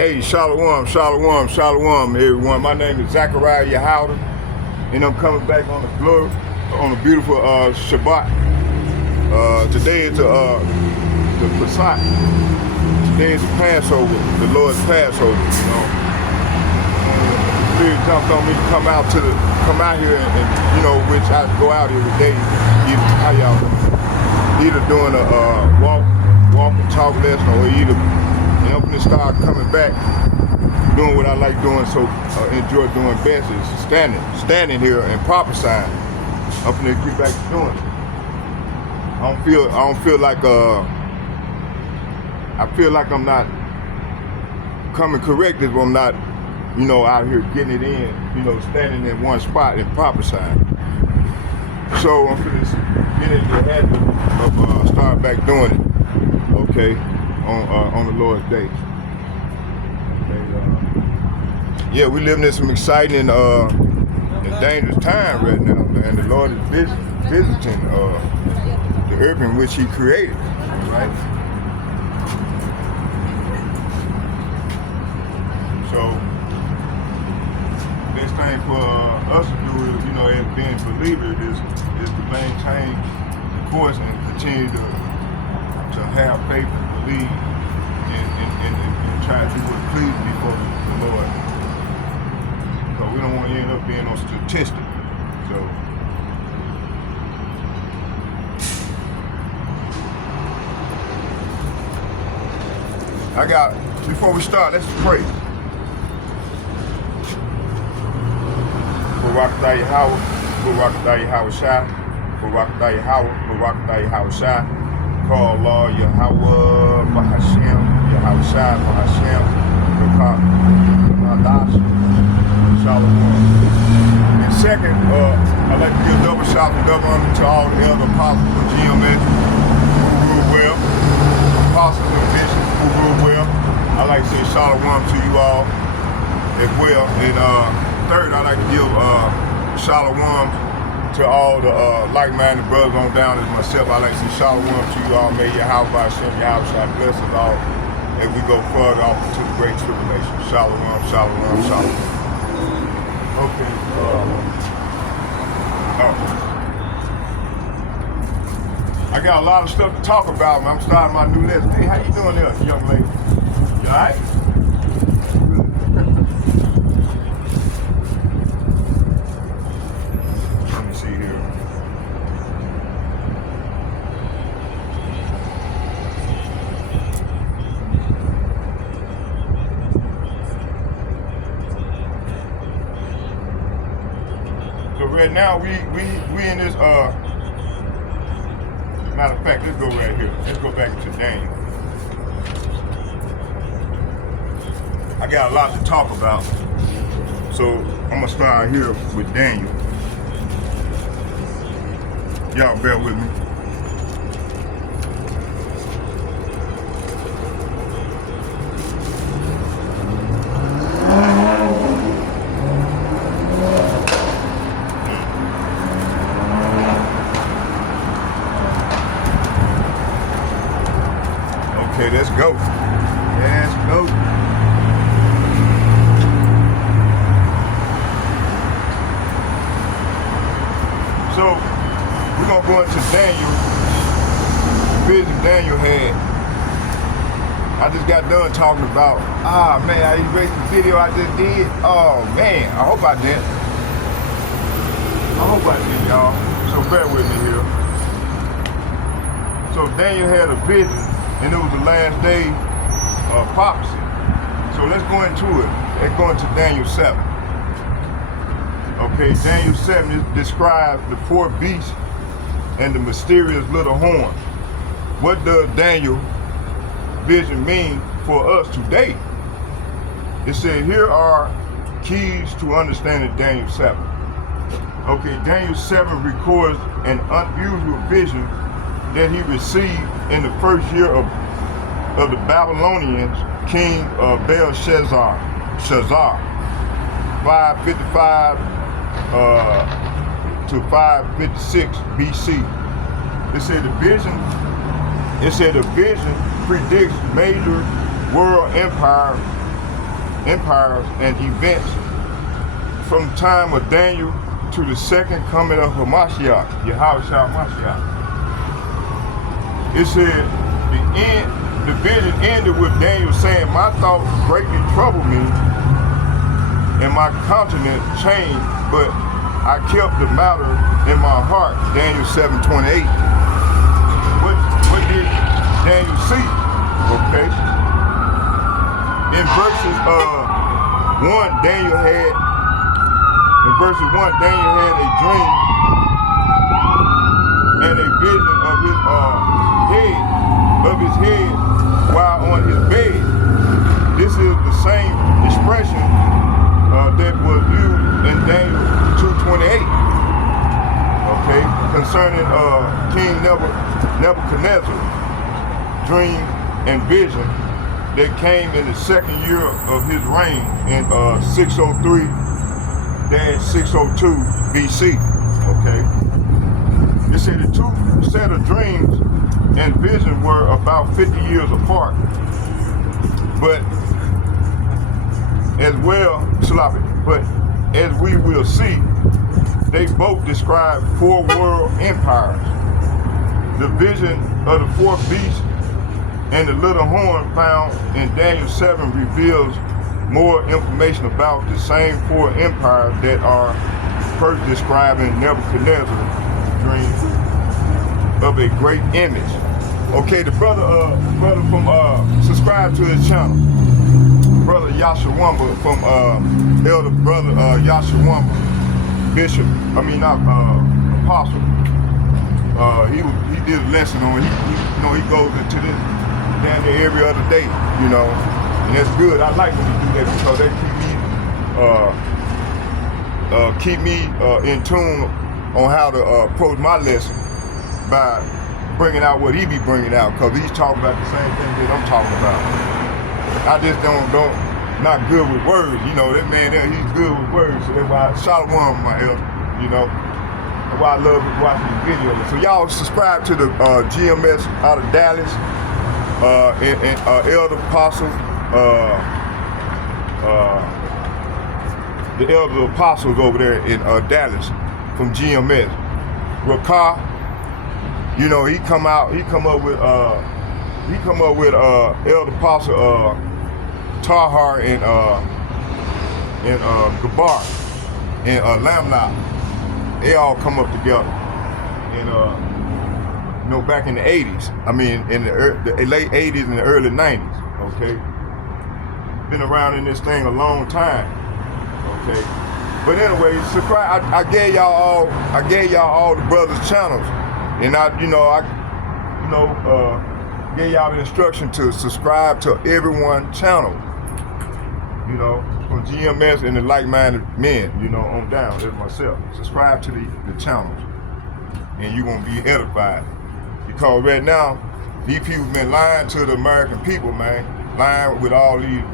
Hey, shalom, shalom, shalom, everyone. My name is Zachariah Yahouda, and I'm coming back on a beautiful Shabbat. Today is the Pesach. Today is the Passover, the Lord's Passover. You know, the Spirit jumped on me to come out here and you know, which I go out every day. Either doing a walk and talk lesson, or either. And I'm gonna start coming back, doing what I like doing, so enjoy doing best is standing here and prophesying. I'm gonna get back to doing it. I don't feel like I feel like I'm not coming correct if I'm not, you know, out here getting it in, you know, standing in one spot and prophesying. So I'm gonna get into the habit of start back doing it, okay, on the Lord's day. Okay, yeah, we living in some exciting and dangerous time right now, man. The Lord is visiting the earth in which He created, right? So, best thing for us to do is, you know, as being believers, is to maintain the course and continue to have faith and believe and try to do what pleases before the Lord. Because we don't want to end up being no statistic. So, before we start, let's pray. Barakatah Yahweh, Barakatah Yahweh Shai, Barakatah Yahweh, Barakatah Yahweh Shai, call Allah Yahweh Bahashem, Yahweh Shai Bahashem, Bakadash, Shalom. And second, I'd like to give double shout and double honor to all the elder apostles of GMS who rule well, apostles of bishops who rule well. I'd like to say shalom to you all as well. And third, I'd like to give shalom to all the like-minded brothers on down as myself. I'd like to say shalom to you all. May Yahweh Hashem, Yahweh Shai bless us all as we go further off into the great tribulation. Shalom, shalom, shalom. Okay. I got a lot of stuff to talk about, man. I'm starting my new lesson. Hey, how you doing there, young lady? You all right? Right now we in this matter of fact, let's go right here. Let's go back to Daniel. I got a lot to talk about, so I'm gonna start here with Daniel. Y'all bear with me. Okay, let's go. Let's go. So, we're going to go into Daniel, the vision Daniel had. I just got done talking about, man, I erased the video I just did. Oh, man, I hope I did. Y'all. So, bear with me here. So, Daniel had a vision. And it was the last day of prophecy. So let's go into it. Let's go into Daniel 7. Okay, Daniel 7 describes the four beasts and the mysterious little horn. What does Daniel's vision mean for us today? It said, here are keys to understanding Daniel 7. Okay, Daniel 7 records an unusual vision that he received in the first year of the Babylonians, King Belshazzar, 555 to 556 BC. It said the vision predicts major world empire empires and events from the time of Daniel to the second coming of Hamashiach, Yahweh Mashiach. It said the vision ended with Daniel saying, "My thoughts greatly troubled me, and my countenance changed, but I kept the matter in my heart." Daniel 7:28. What did Daniel see? Okay. In verses 1, Daniel had a dream and a vision of his head while on his bed. This is the same expression that was used in Daniel 2:28. Okay, concerning King Nebuchadnezzar dream and vision that came in the second year of his reign in 603-602 BC. Okay, it said the two set of dreams and vision were about 50 years apart, but as we will see, they both describe four world empires. The vision of the fourth beast and the little horn found in Daniel 7 reveals more information about the same four empires that are first described in Nebuchadnezzar's dream of a great image. Okay, the brother from subscribe to his channel, brother Yashawamba from elder brother Yashawamba, bishop. Apostle. He did a lesson on it. He goes into this down there every other day, and that's good. I like when he do that because they keep me in tune on how to approach my lesson by bringing out what he be bringing out, because he's talking about the same thing that I'm talking about. I just not good with words, that man there, he's good with words, so that's why Shalom, my elder, that's why I love watching these videos. So y'all subscribe to the GMS out of Dallas, and Elder Apostles, the Elder Apostles over there in Dallas from GMS. Rakah, he come up with Elder Apostle Tahar and Gabar and Lamna. They all come up together, and back in the 80s. In the late 80s and the early 90s. Okay, been around in this thing a long time. Okay, but anyway, subscribe. I gave y'all all the brothers' channels, and I gave y'all the instruction to subscribe to everyone's channel. From GMS and the like-minded men, on down, as myself. Subscribe to the channels, and you're gonna be edified. Because right now, these people been lying to the American people, man. Lying with all these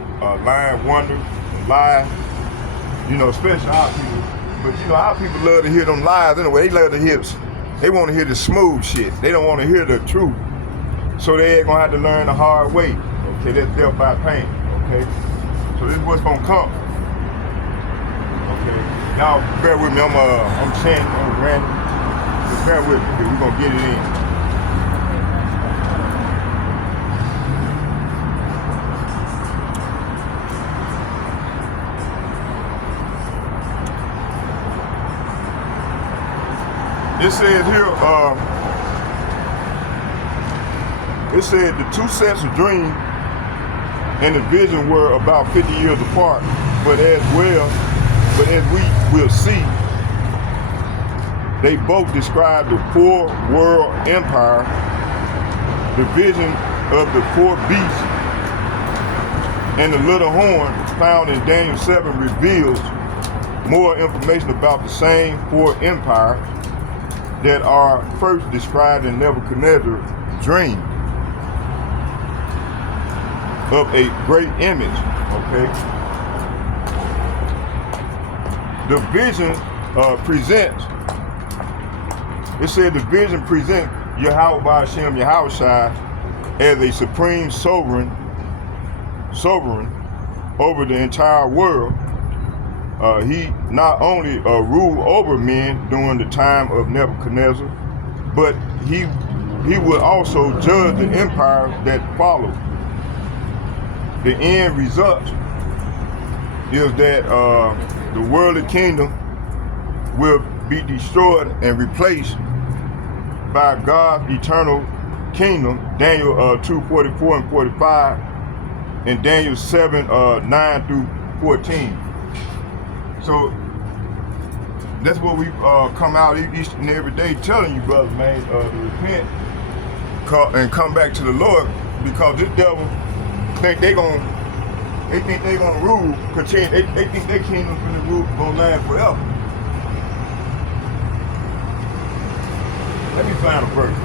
lying wonders and lies, especially our people. But our people love to hear them lies anyway. They want to hear the smooth shit. They don't want to hear the truth. So they ain't gonna have to learn the hard way. Okay, that's death by pain. Okay. So this is what's gonna come. Okay, y'all bear with me. I'm chanting on random. Just bear with me. We're gonna get it in. It says here. It said the two sets of dreams and the vision were about 50 years apart, but as we will see, they both describe the four world empire. The vision of the four beasts and the little horn found in Daniel 7 reveals more information about the same four empires that are first described in Nebuchadnezzar's dream of a great image. Okay, the vision presents. It said the vision presents Yahweh Hashem Yahushua as a supreme sovereign over the entire world. He not only ruled over men during the time of Nebuchadnezzar, but he would also judge the empire that followed. The end result is that the worldly kingdom will be destroyed and replaced by God's eternal kingdom, Daniel 2:44 and 45, and Daniel 7:9 through 14. So that's what we come out each and every day telling you, brothers, man, to repent and come back to the Lord, because this devil think they gonna rule, continue. They think their kingdom's gonna last forever. Let me find a verse.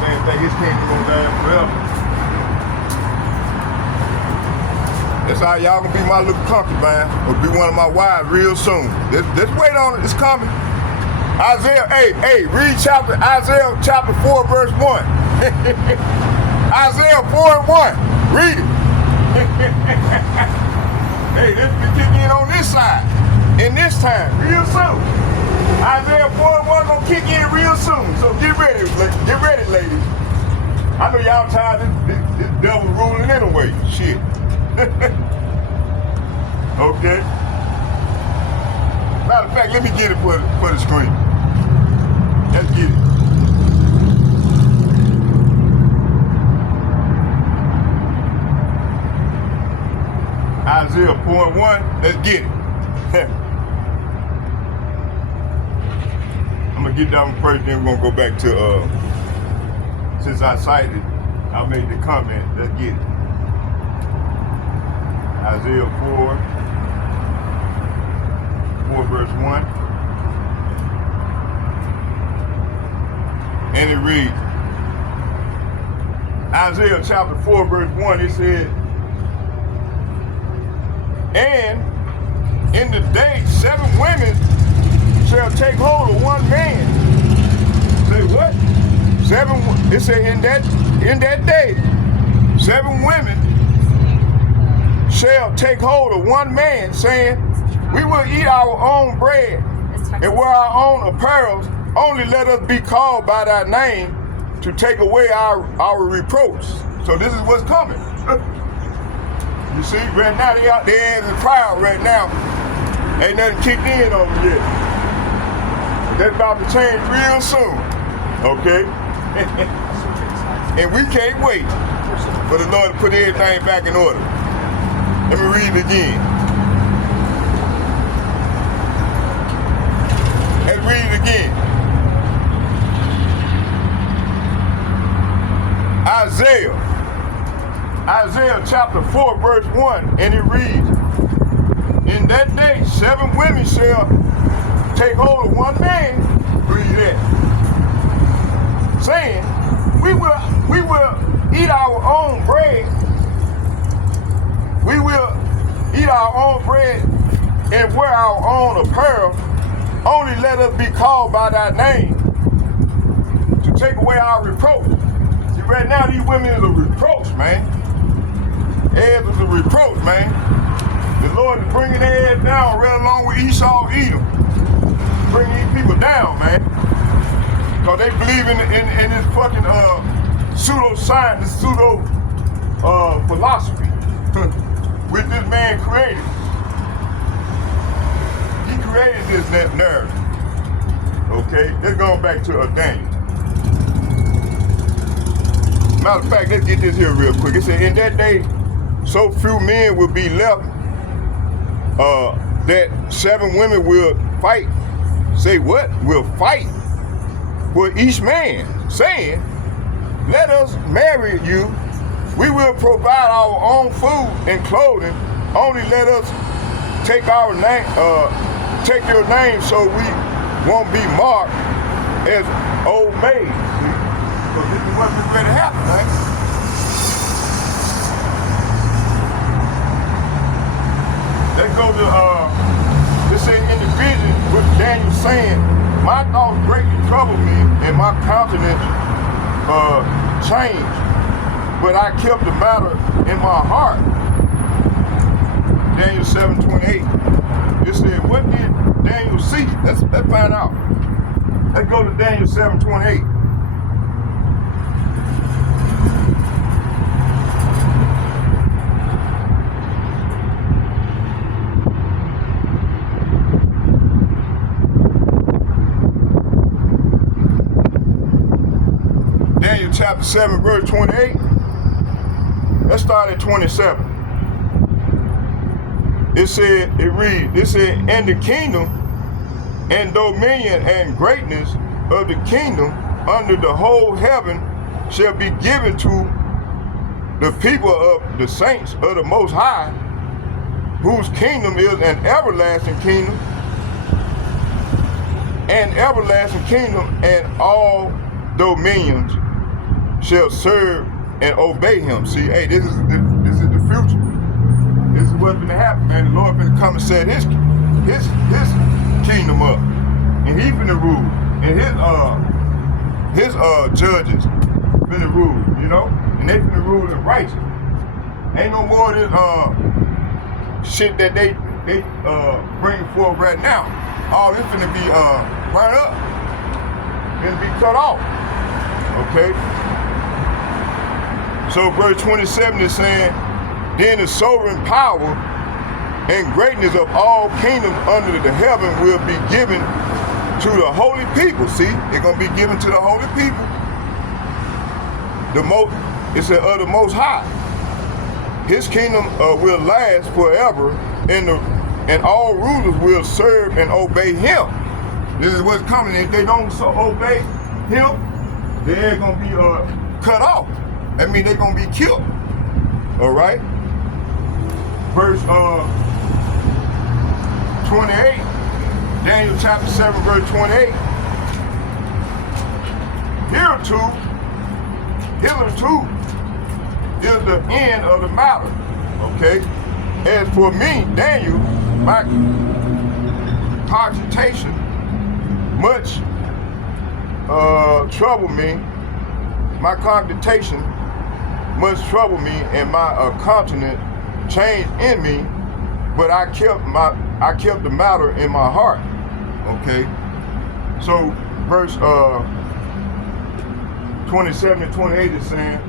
Man think his kingdom gonna last forever. That's how y'all gonna be my little concubine, or be one of my wives real soon. Let's wait on it. It's coming. Isaiah, read Isaiah chapter 4, verse 1. Isaiah 4:1. Read it. Hey, let's be kicking in on this side. In this time, real soon. Isaiah 4:1 gonna kick in real soon. So get ready, ladies. I know y'all tired of this devil ruling anyway. Shit. Okay. Matter of fact, let me get it for the screen. Let's get it. Isaiah 4:1. Let's get it. I'm gonna get that one first, then we're gonna go back to since I cited, I made the comment. Let's get it. Isaiah 4 verse 1. And it reads, Isaiah chapter 4 verse 1, it said, and in the day 7 women shall take hold of one man. Say what? 7, it said in that day 7 women shall take hold of one man, saying, we will eat our own bread and wear our own apparel. Only let us be called by thy name to take away our reproach. So this is what's coming. You see, right now they out there in the crowd right now. Ain't nothing kicked in on them yet. That's about to change real soon. Okay? And we can't wait for the Lord to put everything back in order. Let me read it again. Let's read it again. Isaiah chapter 4 verse 1, and it reads, in that day 7 women shall take hold of one man, read that, saying, we will eat our own bread. We will eat our own bread and wear our own apparel. Only let us be called by thy name to take away our reproach. See, right now these women is a reproach, man. Heads is a reproach, man. The Lord is bringing their heads down right along with Esau, Edom. Bringing these people down, man. Because they believe in this fucking pseudo-science, this pseudo-philosophy which this man created. He created this narrative. Okay, let's go back to Daniel. Matter of fact, let's get this here real quick. It said, in that day, so few men will be left that 7 women will fight. Say what? Will fight for each man, saying, let us marry you. We will provide our own food and clothing. Only let us take our name, take your name, so we won't be marked as old maids. So this is what's going to happen, right? Let's go to this says in the vision what Daniel saying, my thoughts greatly trouble me and my countenance changed. but I kept the matter in my heart. Daniel 7:28. It said, what did Daniel see? Let's find out. Let's go to Daniel 7:28. Daniel chapter 7, verse 28. Let's start at 27. It said, and the kingdom and dominion and greatness of the kingdom under the whole heaven shall be given to the people of the saints of the Most High, whose kingdom is an everlasting kingdom, and all dominions shall serve and obey him. See, hey, this is the future. This is what's gonna happen, man. The Lord finna come and set his kingdom up, and he finna rule, and his judges finna rule, you know, and they finna rule in righteous. Ain't no more of this shit that they bring forth right now. All this finna be burned up, finna be cut off. Okay. So verse 27 is saying, then the sovereign power and greatness of all kingdoms under the heaven will be given to the holy people. See, it's gonna be given to the holy people. It said of the Most High. His kingdom will last forever, and all rulers will serve and obey him. This is what's coming. If they don't obey him, they're gonna be cut off. That means they're gonna be killed. All right. Verse 28, Daniel chapter 7, verse 28. Hitherto is the end of the matter. Okay. As for me, Daniel, my cogitation much troubled me. My cogitation much troubled me, and my countenance changed in me, but I kept the matter in my heart. Okay. So verse 27 and 28 is saying,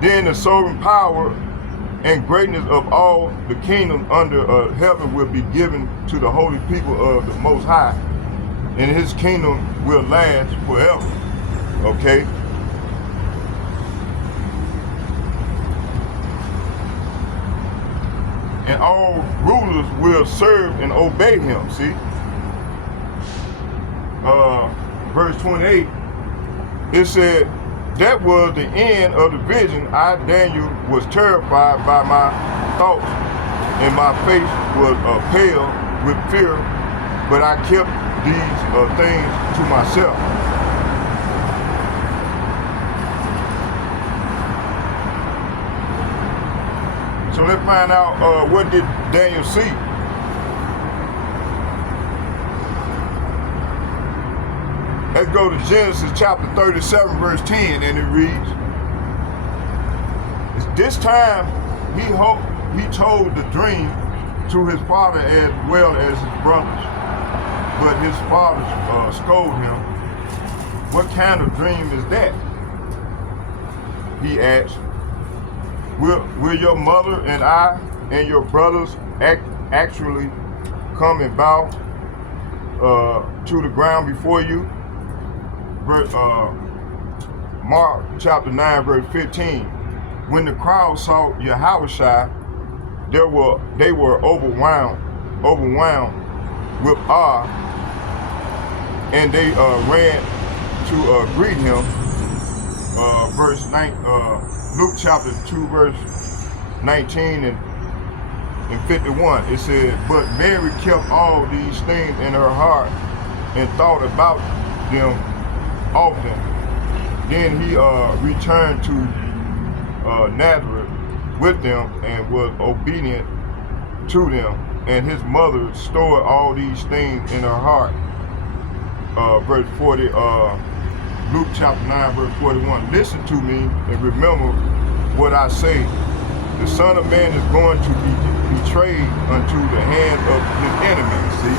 then the sovereign power and greatness of all the kingdoms under heaven will be given to the holy people of the Most High, and his kingdom will last forever. Okay. And all rulers will serve and obey him. See? Verse 28, it said, that was the end of the vision. I, Daniel, was terrified by my thoughts, and my face was pale with fear, but I kept these things to myself. So let's find out what did Daniel see. Let's go to Genesis chapter 37, verse 10, and it reads, this time he told the dream to his father as well as his brothers, but his father scolded him. What kind of dream is that? He asked. Will your mother and I and your brothers actually come and bow to the ground before you? Mark chapter 9, verse 15. When the crowd saw Yahushua, they were overwhelmed with awe, and they ran to greet him. Verse 9. Luke chapter 2, verse 19 and 51, it said, but Mary kept all these things in her heart and thought about them often. Then he returned to Nazareth with them and was obedient to them, and his mother stored all these things in her heart. Verse 40, Luke chapter 9, verse 41. Listen to me and remember what I say. The Son of Man is going to be betrayed unto the hand of his enemies. See?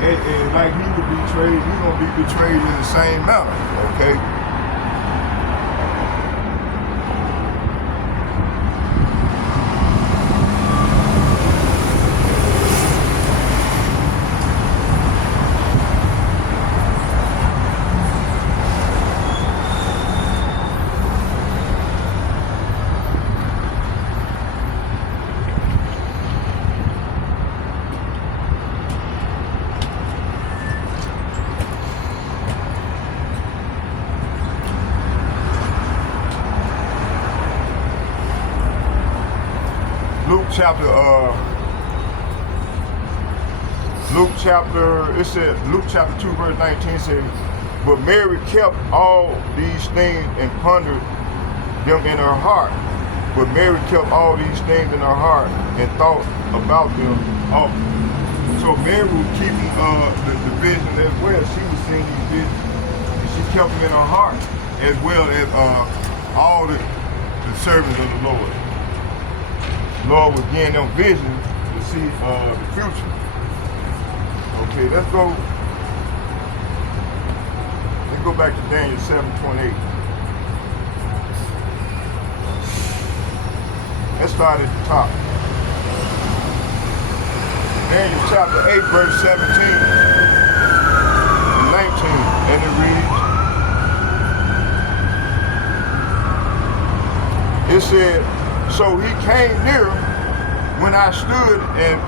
And like he was betrayed, he's going to be betrayed in the same manner. Okay? Luke chapter 2 verse 19 says, but Mary kept all these things and pondered them in her heart. But Mary kept all these things in her heart and thought about them often. So Mary was keeping the vision as well. She was seeing these visions, and she kept them in her heart, as well as all the servants of the Lord. Lord was giving them vision to see the future. Okay, let's go back to Daniel 7:28. Let's start at the top. Daniel chapter 8, verse 17 and 19, and it reads, it said, so he came near when I stood, and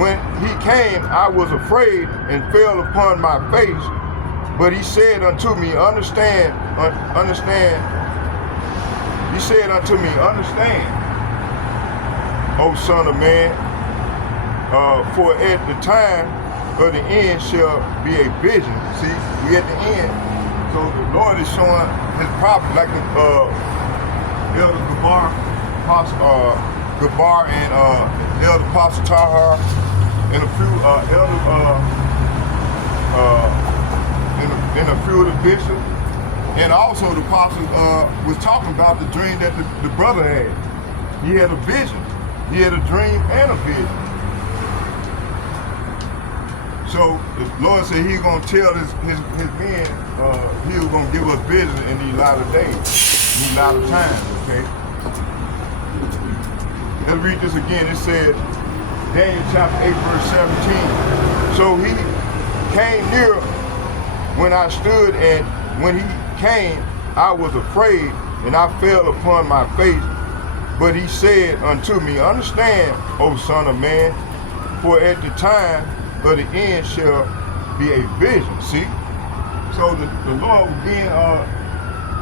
when he came, I was afraid and fell upon my face. But he said unto me, understand. He said unto me, understand, O Son of Man, for at the time of the end shall be a vision. See, we at the end. So the Lord is showing his prophet, like the Elder Gabar and Elder Apostle Tahar and a few and a few of the bishops, and also the apostle was talking about the dream that the brother had. He had a vision. He had a dream and a vision. So the Lord said he's going to tell his men, he was going to give us vision in these latter days, these latter times, okay? Let's read this again. It said, Daniel chapter 8, verse 17. So he came near when I stood, and when he came, I was afraid, and I fell upon my face. But he said unto me, understand, O Son of Man, for at the time of the end shall be a vision. See? So the Lord again,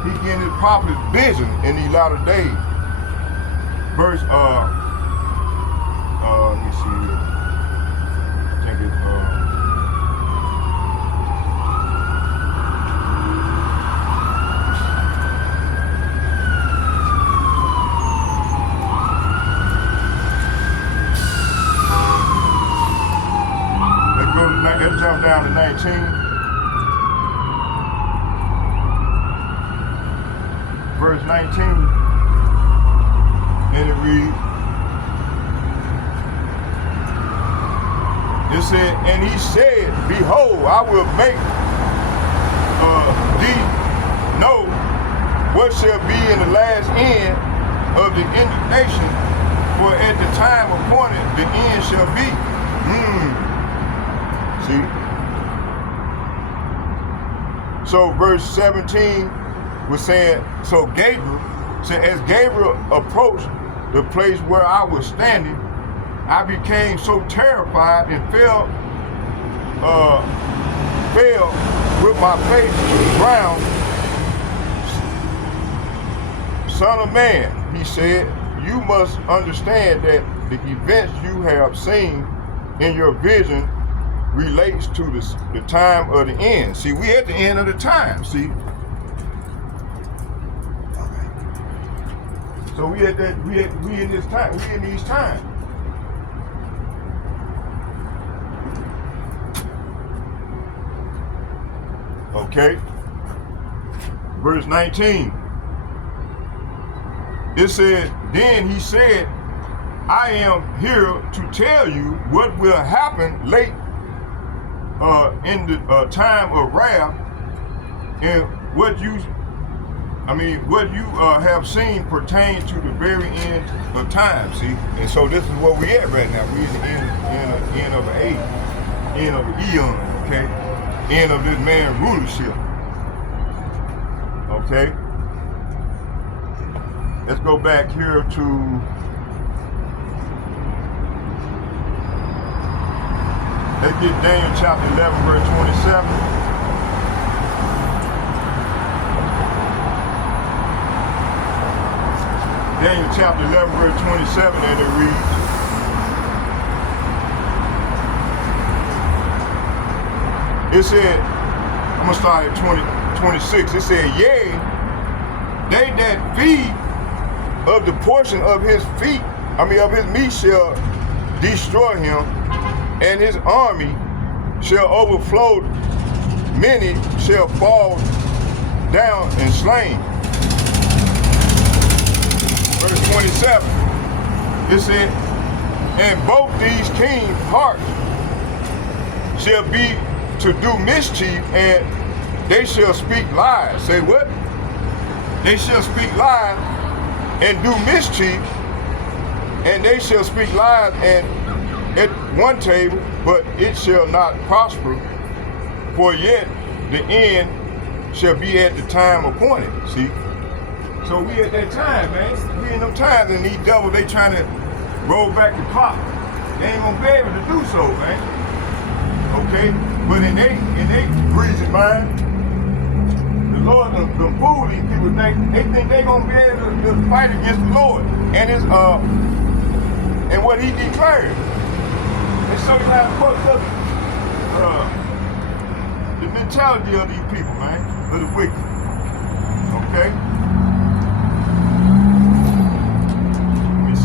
he getting his prophet vision in these latter days. Verse, let me see here. I think it's, let's jump down to 19. Verse 19. And it reads, it said, and he said, behold, I will make thee know what shall be in the last end of the indignation, for at the time appointed the end shall be. See? So verse 17 was saying, so Gabriel, as Gabriel approached the place where I was standing, I became so terrified and fell with my face to the ground. Son of man, he said, you must understand that the events you have seen in your vision relates to the time of the end. See, we at the end of the time, see? So we in this time, we in these times. Okay. Verse 19. it said, then he said, I am here to tell you what will happen late in the time of wrath, and what you have seen pertain to the very end of time. See, and so this is where we at right now. We in the end of the age, end of the eon. Okay, end of this man's rulership. Okay, let's go back here to. Let's get Daniel chapter 11, verse 27. Daniel chapter 11, verse 27, and it reads, it said, I'm going to start at 26. It said, yea, they that feed of the portion of his of his meat shall destroy him, and his army shall overflow, many shall fall down and slain. Verse 27, it said, and both these kings' hearts shall be to do mischief, and they shall speak lies. Say what? They shall speak lies and do mischief, and they shall speak lies and at one table, but it shall not prosper, for yet the end shall be at the time appointed. See? So we at that time, man. We in them times, and these devils, they trying to roll back the clock. They ain't gonna be able to do so, man. Okay? But in they greasy mind, the Lord, the fool, these people think they gonna be able to fight against the Lord and his and what he declared. And so you have to fuck up the mentality of these people, man, of the wicked. Okay?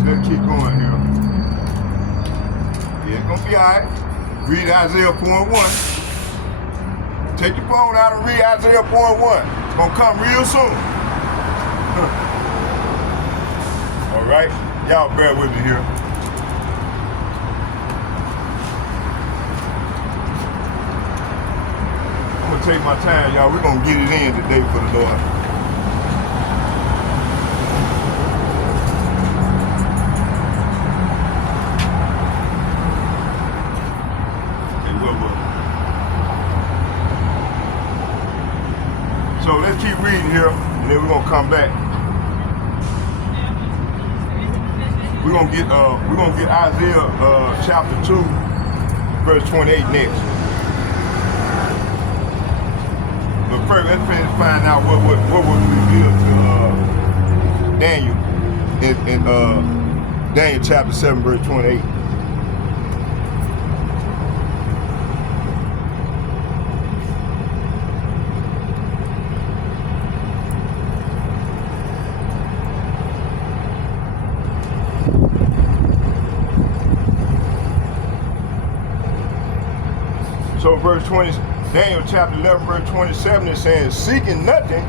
Let's keep going here. Yeah, it's gonna be alright. Read Isaiah 4:1. Take your phone out and read Isaiah 4:1. It's gonna come real soon. Alright? Y'all bear with me here. I'm gonna take my time, y'all. We're gonna get it in today for the Lord. So let's keep reading here, and then we're gonna come back. We're gonna get Isaiah chapter 2, verse 28 next. But first, let's finish find out what was revealed to Daniel in Daniel chapter 7, verse 28. So verse 20, Daniel chapter 11, verse 27, is saying, seeking nothing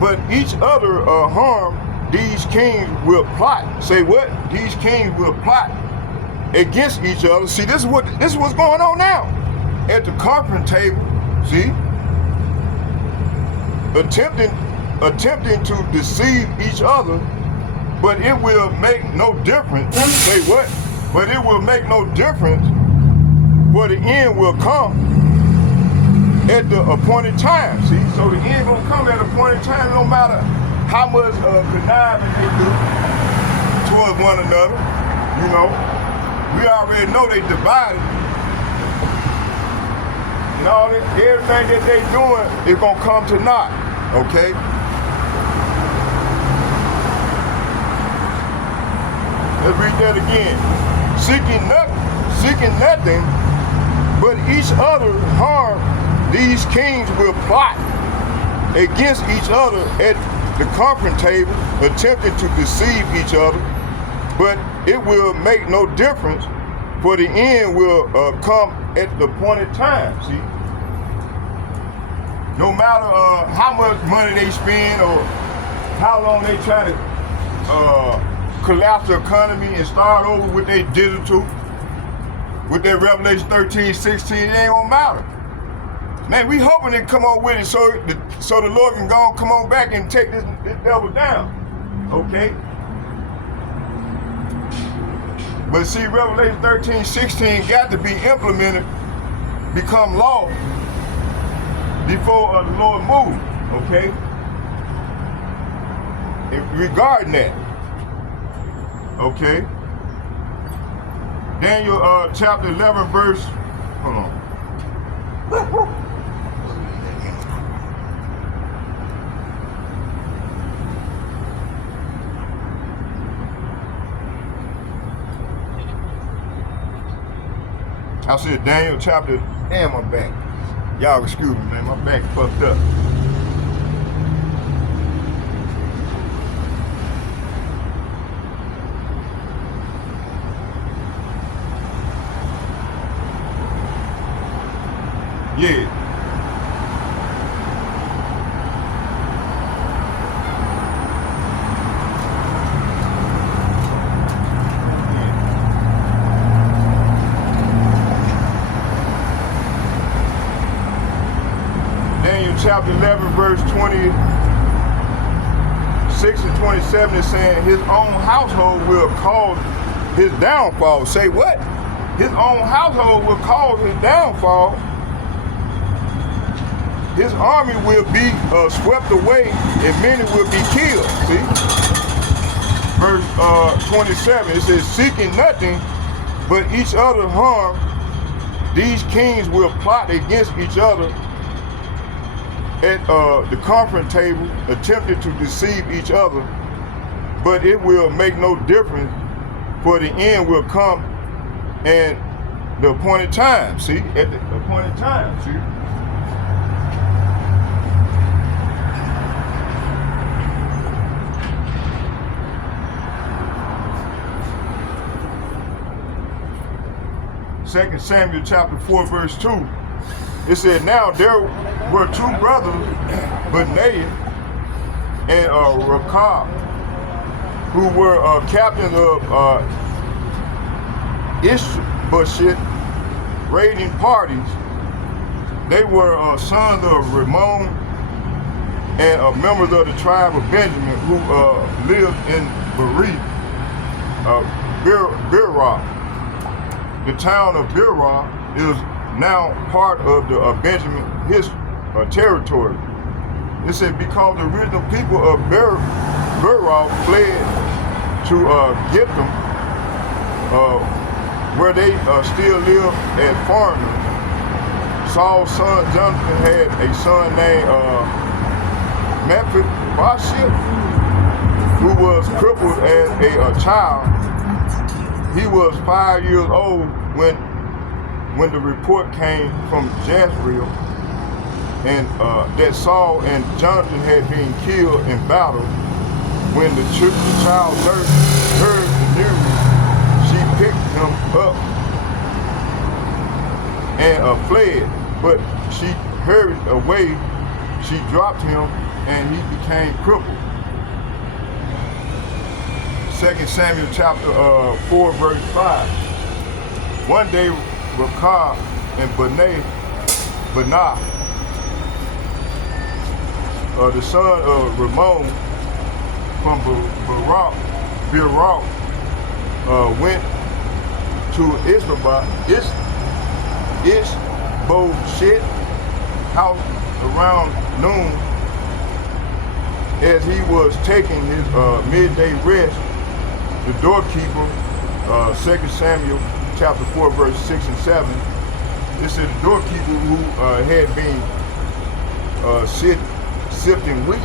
but each other harm, these kings will plot. Say what? These kings will plot against each other. See, this is what's going on now. At the conference table, see? Attempting to deceive each other, but it will make no difference. Say what? But it will make no difference, for the end will come at the appointed time. See, so the end gonna come at the appointed time, no matter how much conniving they do towards one another. You know, we already know they divided, and all that, everything that they doing is gonna come to naught. Okay. Let's read that again. Seeking nothing but each other harm, these kings will plot against each other at the conference table, attempting to deceive each other, but it will make no difference, for the end will come at the appointed time. See, no matter how much money they spend or how long they try to collapse the economy and start over with their digital, with their Revelation 13, 16, it ain't gonna matter. Man, we hoping to come on with it so the Lord can go and come on back and take this devil down. Okay? But see, Revelation 13, 16 got to be implemented, become law before the Lord moves. Okay? Regarding that. Okay? Daniel chapter 11 verse, hold on. I said Daniel chapter, damn my back. Y'all excuse me, man, my back fucked up. Yeah. Daniel chapter 11 verse 26 and 27 is saying his own household will cause his downfall. Say what? His own household will cause his downfall. His army will be swept away and many will be killed. See? Verse 27, it says, seeking nothing but each other harm, these kings will plot against each other at the conference table, attempting to deceive each other, but it will make no difference, for the end will come and the appointed time. See? At the appointed time, see? 2 Samuel chapter 4 verse 2. It said, now there were two brothers, Benaiah and Rechab, who were captains of Ishbosheth raiding parties. They were sons of Rimmon and members of the tribe of Benjamin who lived in Beerah. The town of Beerah is now part of the Benjamin territory. It said because the original people of Beerah fled to Githam, where they still live as foreigners. Saul's son Jonathan had a son named Mephibosheth, who was crippled as a child. He was 5 years old when the report came from Jezreel and that Saul and Jonathan had been killed in battle. When the child nurse heard the news, she picked him up and fled, but she hurried away. She dropped him and he became crippled. 2 Samuel chapter 4 verse 5. One day Rechab and Benaiah, the son of Rimmon from Beerah, went to Ishbosheth's house around noon. As he was taking his midday rest, the doorkeeper, 2 Samuel chapter 4 verse 6 and 7, it said the doorkeeper who had been sifting wheat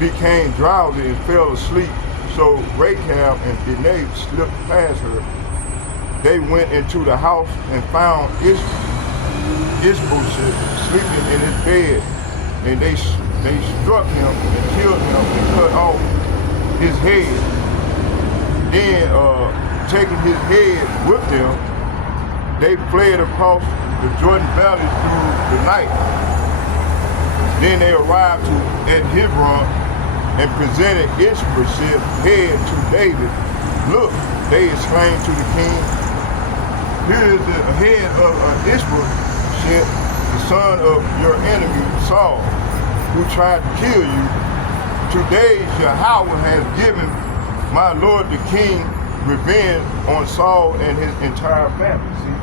became drowsy and fell asleep. So Rechab and Benaiah slipped past her. They went into the house and found Ishbosheth sleeping in his bed, and they struck him and killed him and cut off his head. Then, taking his head with them, they fled across the Jordan Valley through the night. Then they arrived at Hebron and presented Ishbosheth's head to David. Look, they exclaimed to the king, here is the head of Ishbosheth, the son of your enemy Saul, who tried to kill you. Today Yahweh has given my lord the king revenge on Saul and his entire family. See?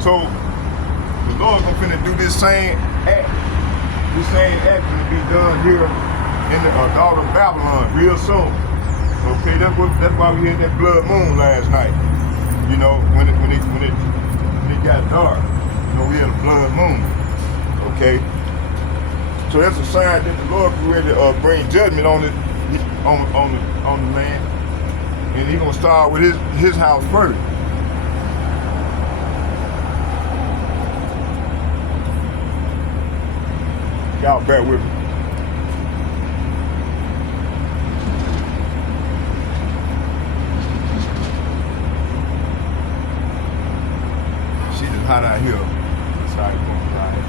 So the Lord gonna finna do this same act. This same act will be done here in the daughter of Babylon real soon. Okay, that's why we had that blood moon last night. You know, when it got dark. You know, we had a blood moon. Okay. So that's a sign that the Lord is ready to bring judgment on the land. And he's gonna start with his house first. Y'all bear with me. Shit is hot out here. Sorry, going right.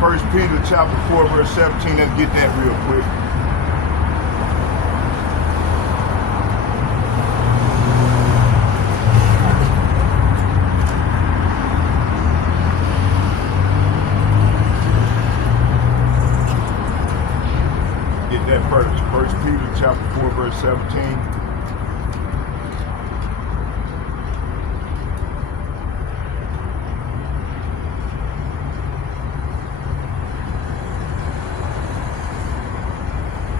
First Peter chapter 4, verse 17, let's get that real quick. Get that first. First Peter chapter 4, verse 17.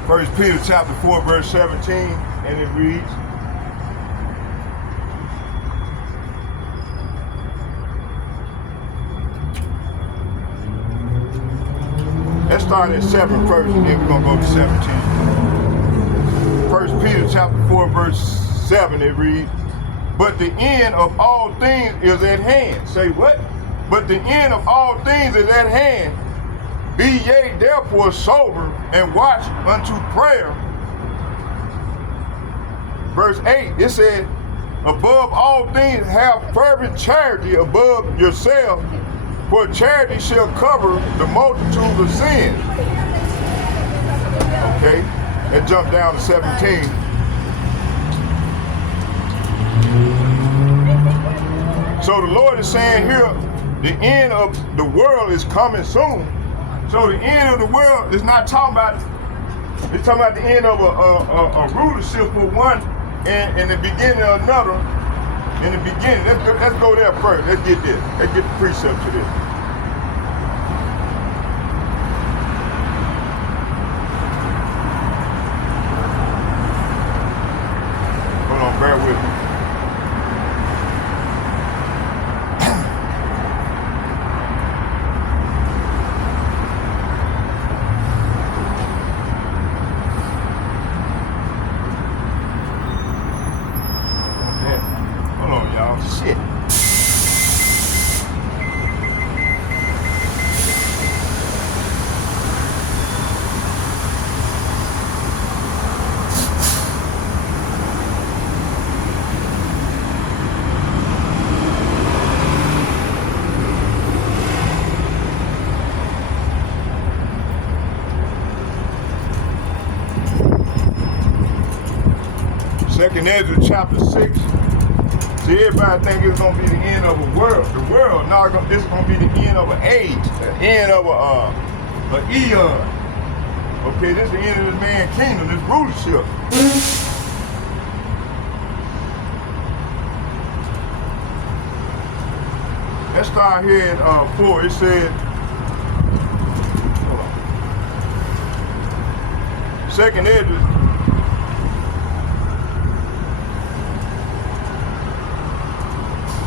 First Peter chapter 4, verse 17, and it reads, let's start at 7 first, and then we're gonna go to 17. First Peter chapter 4, verse 7, it reads, but the end of all things is at hand. Say what? But the end of all things is at hand. Be ye therefore sober and watch unto prayer. Verse 8, it said, above all things have fervent charity above yourself, for charity shall cover the multitude of sins. Okay, and jump down to 17. So the Lord is saying here, the end of the world is coming soon. So the end of the world is not talking about, it's talking about the end of a rulership for one and the beginning of another. In the beginning, let's go there first. Let's get this. Let's get the precept to this. Hold on, bear with me. Shit. Second Ezra chapter 6. See, everybody think it's gonna be the end of a world. The world, now it's gonna be the end of an age, the end of an eon. Okay, this is the end of this man's kingdom, this rulership. Let's start here at 4. It said, hold on. Second Ezra.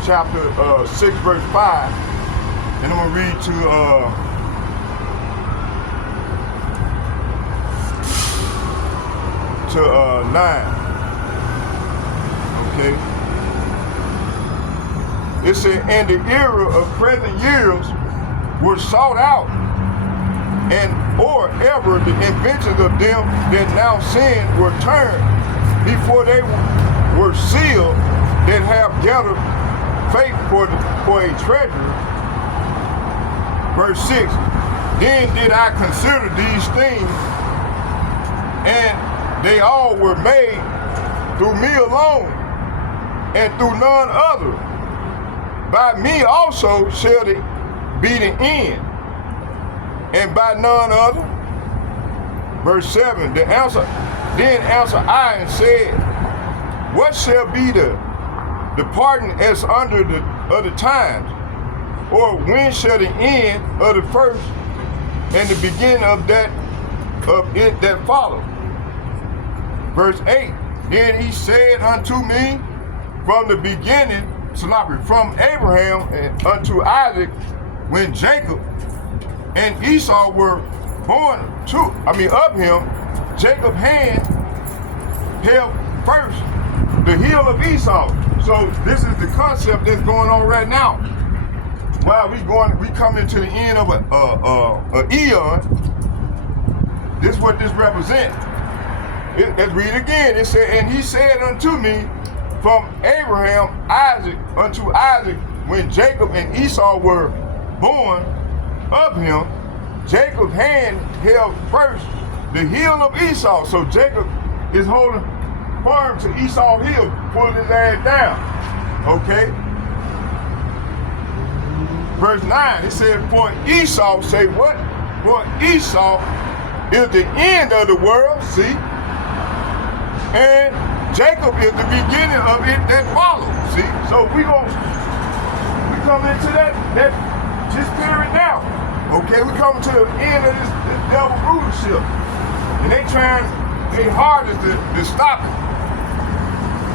chapter 6, verse 5, and I'm gonna read to 9. Okay. It said, and the era of present years were sought out, and or ever the inventions of them that now sin were turned before they were sealed, that have gathered faith for a treasure. Verse 6, then did I consider these things, and they all were made through me alone, and through none other. By me also shall it be the end, and by none other. Verse 7, then answered I and said, what shall be the pardon as under the other times, or when shall the end of the first and the beginning of it that follow? Verse 8, then he said unto me from the beginning, from Abraham and unto Isaac, when Jacob and Esau were born of him, Jacob's hand held first the heel of Esau. So this is the concept that's going on right now. While we come into the end of an eon. This is what this represents. Let's read it again. It said, and he said unto me from Abraham unto Isaac, when Jacob and Esau were born of him, Jacob's hand held first the heel of Esau. So Jacob is holding firm to Esau's heel, pulling his ass down. Okay? Verse 9, it said, for Esau, say what? For Esau is the end of the world, see? And Jacob is the beginning of it that follows, see? So we come into that just period now. Okay, we come to the end of this devil rulership. And they trying their hardest to stop it.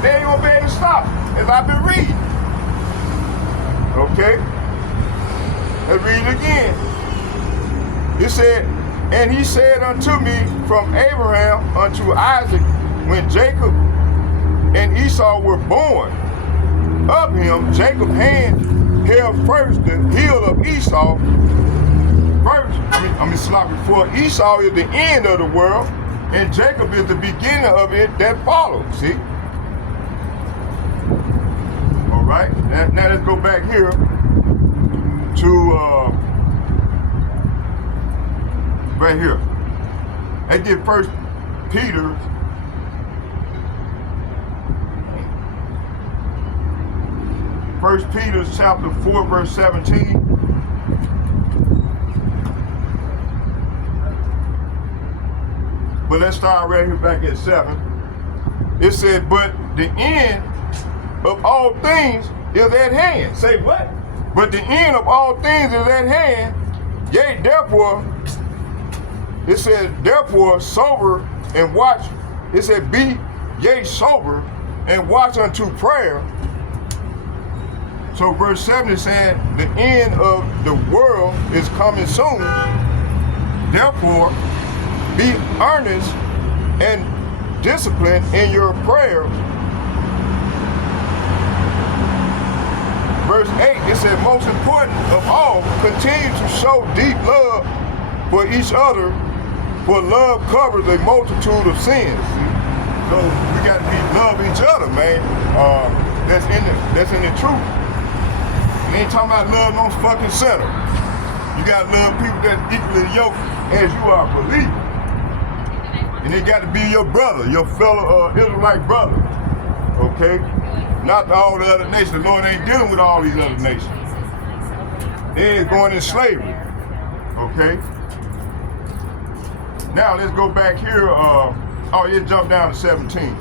They ain't gonna be able to stop it, as I've been reading. Okay? Let's read it again. It said, and he said unto me from Abraham unto Isaac, when Jacob and Esau were born of him, Jacob's hand held first the heel of Esau. For Esau is the end of the world, and Jacob is the beginning of it that follows. See? All right. Now let's go back here to right here. Let's get 1 Peter. 1 Peter chapter 4, verse 17. But let's start right here back at 7. It said, but the end of all things is at hand. Say what? But the end of all things is at hand. Yea, therefore, it said, therefore, sober and watch. It said, be ye sober and watch unto prayer. So verse 7 is saying, the end of the world is coming soon. Therefore, be earnest and disciplined in your prayer. Verse 8, it said, most important of all, continue to show deep love for each other, for love covers a multitude of sins. So we got to love each other, man. That's in the truth. And ain't talking about love no fucking sinner. You got to love people that's equally yoked as you are a believer. And they got to be your brother, your fellow Israelite brother. Okay? Not all the other nations. The Lord ain't dealing with all these other nations. They ain't going in slavery. Okay? Now let's go back here. Jump down to 17.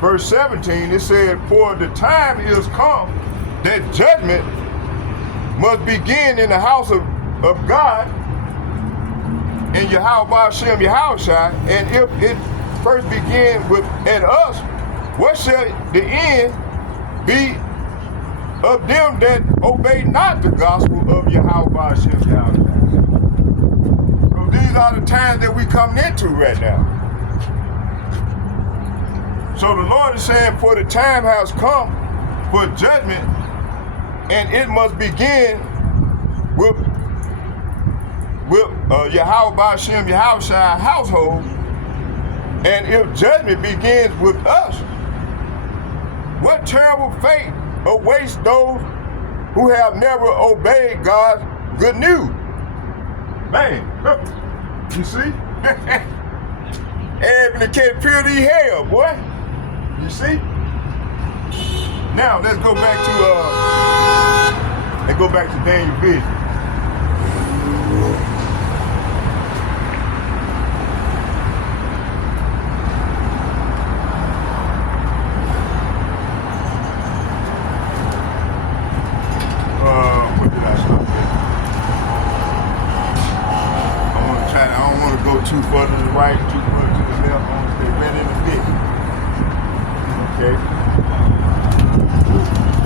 Verse 17, it said, for the time is come that judgment must begin in the house of God, and Yahweh Shem Yahushua, and if it first begin at us, what shall the end be of them that obey not the gospel of Yahweh Hashem Yahweh. So these are the times that we coming into right now. So the Lord is saying, for the time has come for judgment, and it must begin with Yahweh Hashem Yahweh household. And if judgment begins with us, what terrible fate awaits those who have never obeyed God's good news? Man, look, you see? Everybody can't feel the hell, boy. You see? Now let's go back to Daniel's vision. What did I stop at? I don't want to go too far to the right, too far to the left. I want to stay right in the thick. Okay.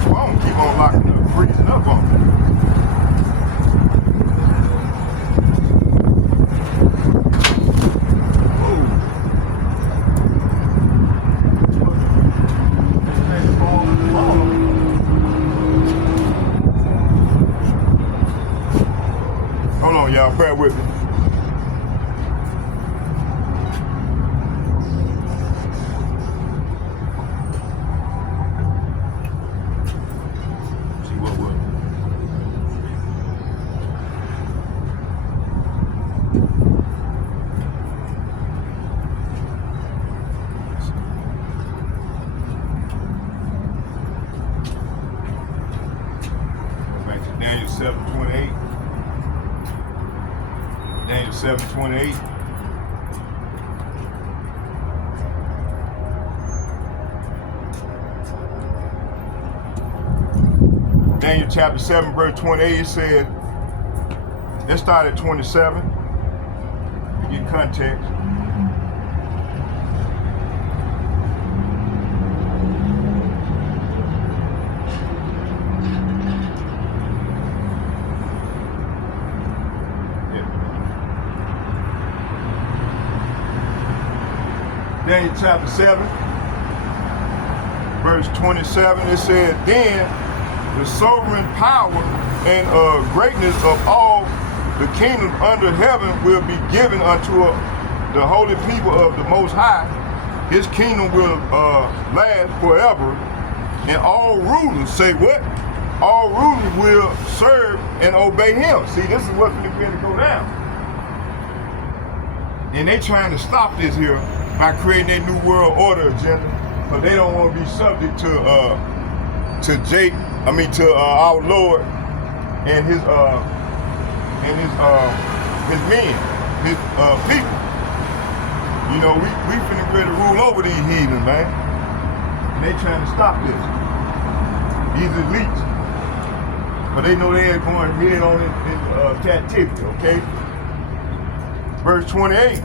Well, I'm gonna keep on locking up, freezing up on me. Hold on, y'all, bear with me. See what will. Back to Daniel 7:28. Daniel 7:28. Daniel chapter 7, verse 28, it said, let's start at 27 to get context. Daniel chapter 7, verse 27, it said, then the sovereign power and greatness of all the kingdoms under heaven will be given unto the holy people of the Most High. His kingdom will last forever, and all rulers, say what? All rulers will serve and obey him. See, this is what's going to go down. And they trying to stop this here by creating their new world order agenda, but they don't want to be subject to our Lord and his men, his people. You know, we finna ready to rule over these heathens, man. And they trying to stop this. These elites. But they know they ain't going head on in captivity, okay? Verse 28.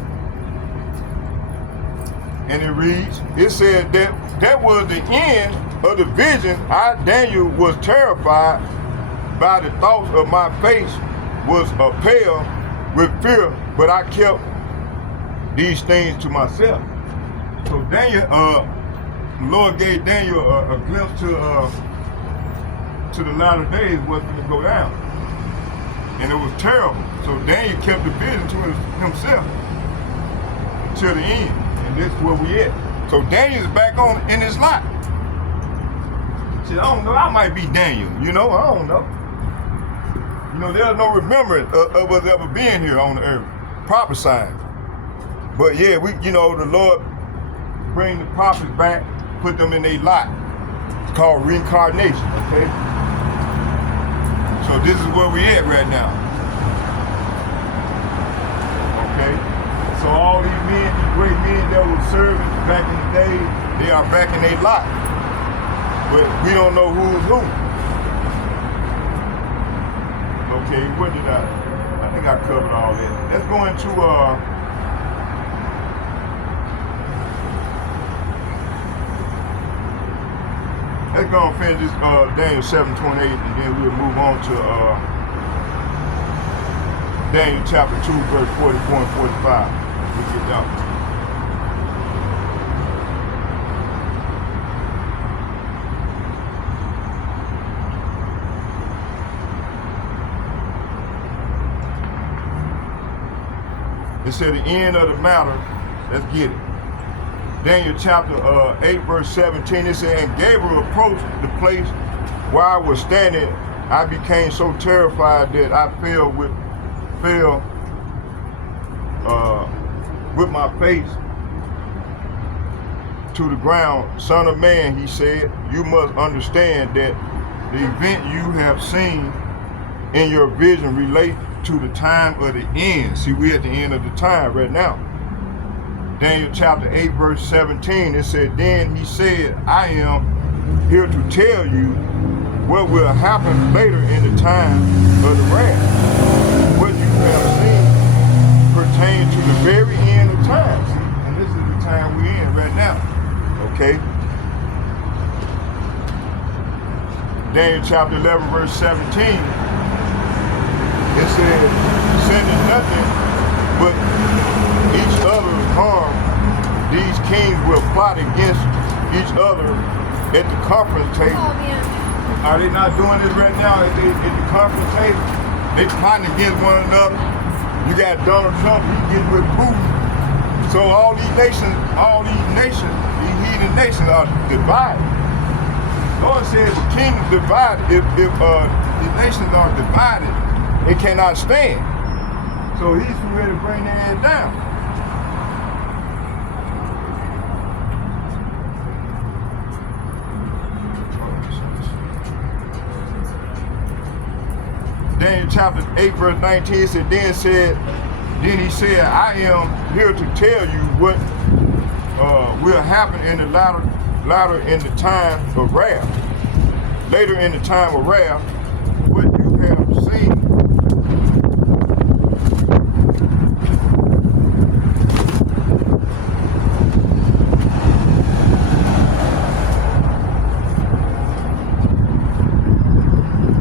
And it reads, it said that was the end of the vision. I, Daniel, was terrified by the thoughts of my face was pale with fear, but I kept these things to myself. So Daniel, the Lord gave Daniel a glimpse to the latter days what's going to go down. And it was terrible. So Daniel kept the vision to himself until the end. And this is where we at. So Daniel's back on in his lot. Said, I don't know, I might be Daniel, you know, I don't know. You know, there's no remembrance of us ever being here on the earth, prophesying. But yeah, the Lord bring the prophets back, put them in their lot. It's called reincarnation, okay? So this is where we at right now. Okay? So all these men, these great men that were serving back in the day, they are back in their lot. But we don't know who's who. Okay, what did I think I covered all that. Let's go into let's go and finish this Daniel 7:28, and then we'll move on to Daniel chapter 2, verse 44 and 45. We get that one. It said the end of the matter. Let's get it. Daniel chapter 8, verse 17. It said, and Gabriel approached the place where I was standing. I became so terrified that I fell with my face to the ground. Son of man, he said, you must understand that the event you have seen in your vision relate to the time of the end. See, we're at the end of the time right now. Daniel chapter 8, verse 17, it said, then he said, I am here to tell you what will happen later in the time of the wrath. What you have seen pertains to the very end of time. See, and this is the time we're in right now. Okay? Daniel chapter 11, verse 17, it said, sending nothing but each other's harm, these kings will plot against each other at the conference table. Are they not doing this right now at the conference table? They plotting against one another. You got Donald Trump, he's getting with Putin. So all these nations, these heathen nations are divided. Lord said if a kingdom divided, if the nations are divided, they cannot stand. So he's ready to bring their head down. Daniel chapter 8, verse 19 said, then he said, I am here to tell you what will happen in the latter in the time of wrath. Later in the time of wrath, what you have seen.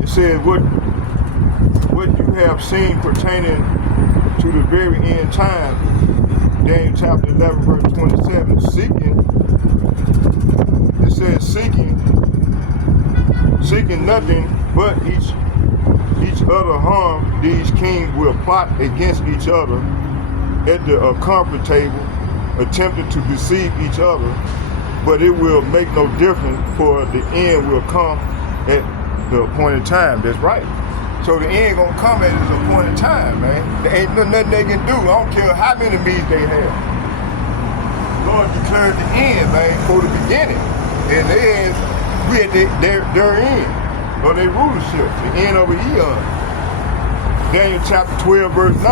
It said what you have seen pertaining to the very end time. Daniel chapter 11, verse 27, seeking, it says seeking nothing but each other harm, these kings will plot against each other at the conference table, attempting to deceive each other, but it will make no difference, for the end will come at the appointed time. That's right. So the end gonna come at its appointed time, man. There ain't nothing they can do. I don't care how many meetings they have. Lord declared the end, man, for the beginning. And we at their end, or their rulership, the end of the eon. Daniel chapter 12, verse 9.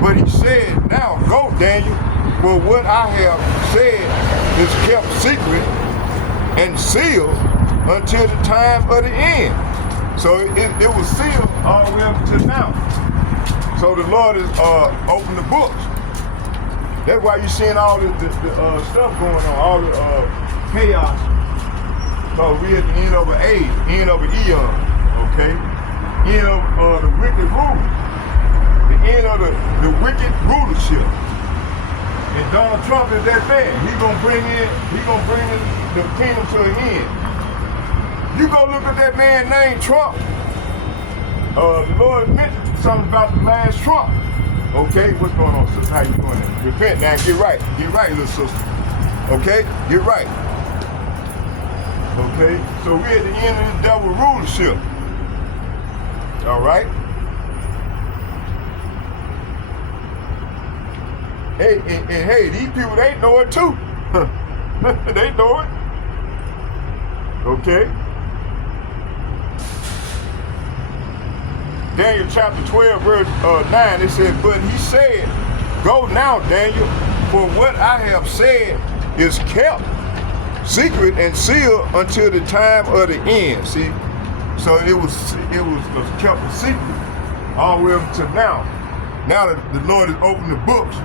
But he said, now go, Daniel, for what I have said is kept secret and sealed until the time of the end. So it was sealed all the way up to now. So the Lord has opened the books. That's why you're seeing all the stuff going on, all the chaos. So we're at the end of an age, end of an eon, okay? End of the wicked rule. The end of the wicked rulership. And Donald Trump is that bad. He's gonna bring the kingdom to an end. You go look at that man named Trump. The Lord mentioned something about the last Trump. Okay, what's going on, sister? How you doing? Repent now, get right. Get right, little sister. Okay, get right. Okay, so we're at the end of this devil rulership. All right. Hey, and hey, these people, they know it too. They know it. Okay. Daniel chapter 12, verse 9, it said, but he said, go now, Daniel, for what I have said is kept secret and sealed until the time of the end. See, so it was kept a secret all the way up to now. Now that the Lord has opened the books,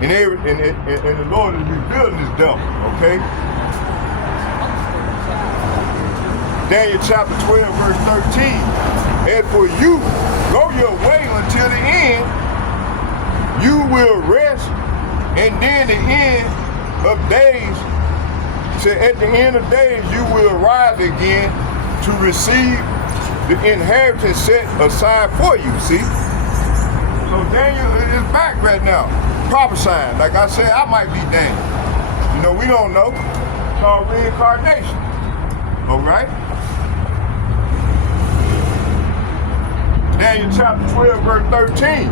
and the Lord is revealing this devil. Okay. Daniel chapter 12, verse 13. As for you, go your way until the end. You will rest, and then the end of days, so at the end of days, you will rise again to receive the inheritance set aside for you, see? So Daniel is back right now, prophesying. Like I said, I might be Daniel. You know, we don't know. It's called reincarnation. All right? Daniel chapter 12, verse 13.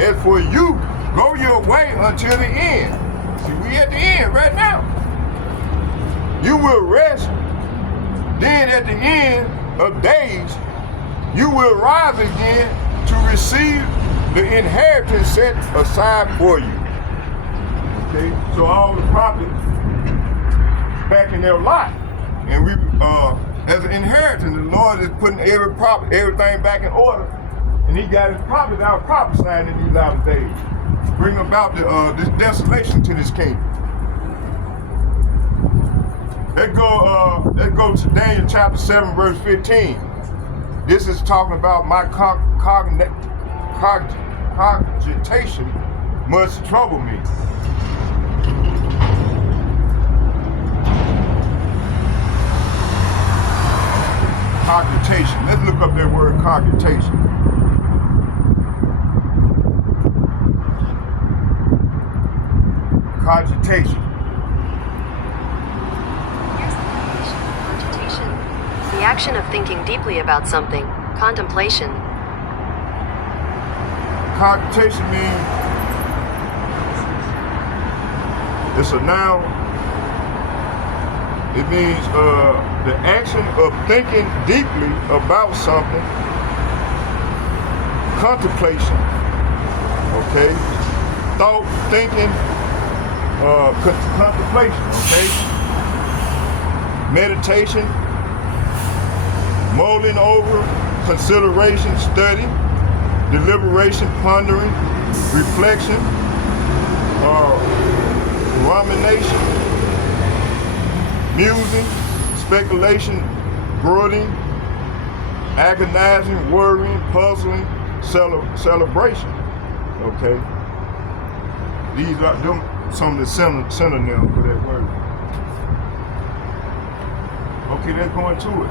As for you, go your way until the end. See, we at the end right now. You will rest. Then at the end of days, you will rise again to receive the inheritance set aside for you. Okay, so all the prophets back in their lot, and we, as an inheritance, the Lord is putting everything back in order, and He got His prophets out prophesying in these latter days, bring about this desolation to this kingdom. Let's go to Daniel chapter 7, verse 15. This is talking about my cogitation must trouble me. Cogitation. Let's look up that word cogitation. Cogitation. The action of thinking deeply about something. Contemplation. Cogitation means it's a noun. It means the action of thinking deeply about something. Contemplation. Okay? Thought, thinking, contemplation. Okay? Meditation. Mulling over, consideration, study, deliberation, pondering, reflection, rumination, musing, speculation, brooding, agonizing, worrying, puzzling, celebration. Okay? These are some of the synonyms for that word. Okay, let's go into it.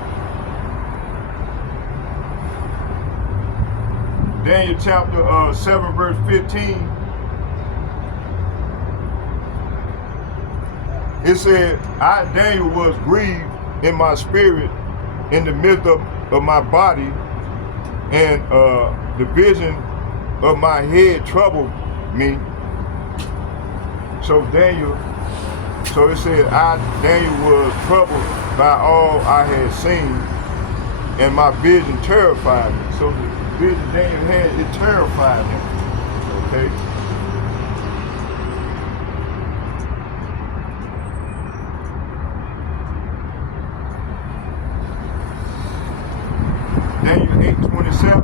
Daniel chapter 7, verse 15. It said, I, Daniel, was grieved in my spirit in the midst of my body, and the vision of my head troubled me. So it said, I, Daniel, was troubled by all I had seen, and my vision terrified me. So the vision Daniel had, it terrified him. Okay? Daniel 8:27.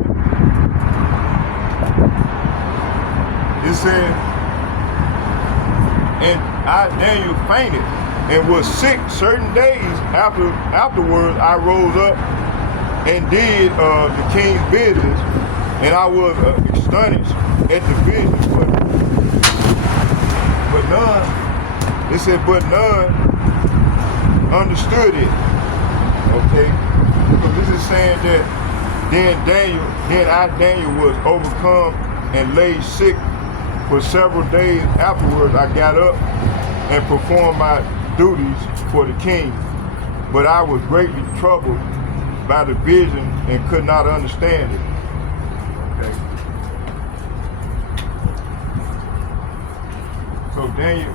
It said, and I, Daniel, fainted and was sick certain days. Afterwards, I rose up and did the king's business, and I was astonished at the vision, but none, it said, but none understood it. Okay? Because this is saying that then I, Daniel, was overcome and lay sick for several days. Afterwards, I got up and performed my duties for the king, but I was greatly troubled by the vision and could not understand it. Okay. So Daniel,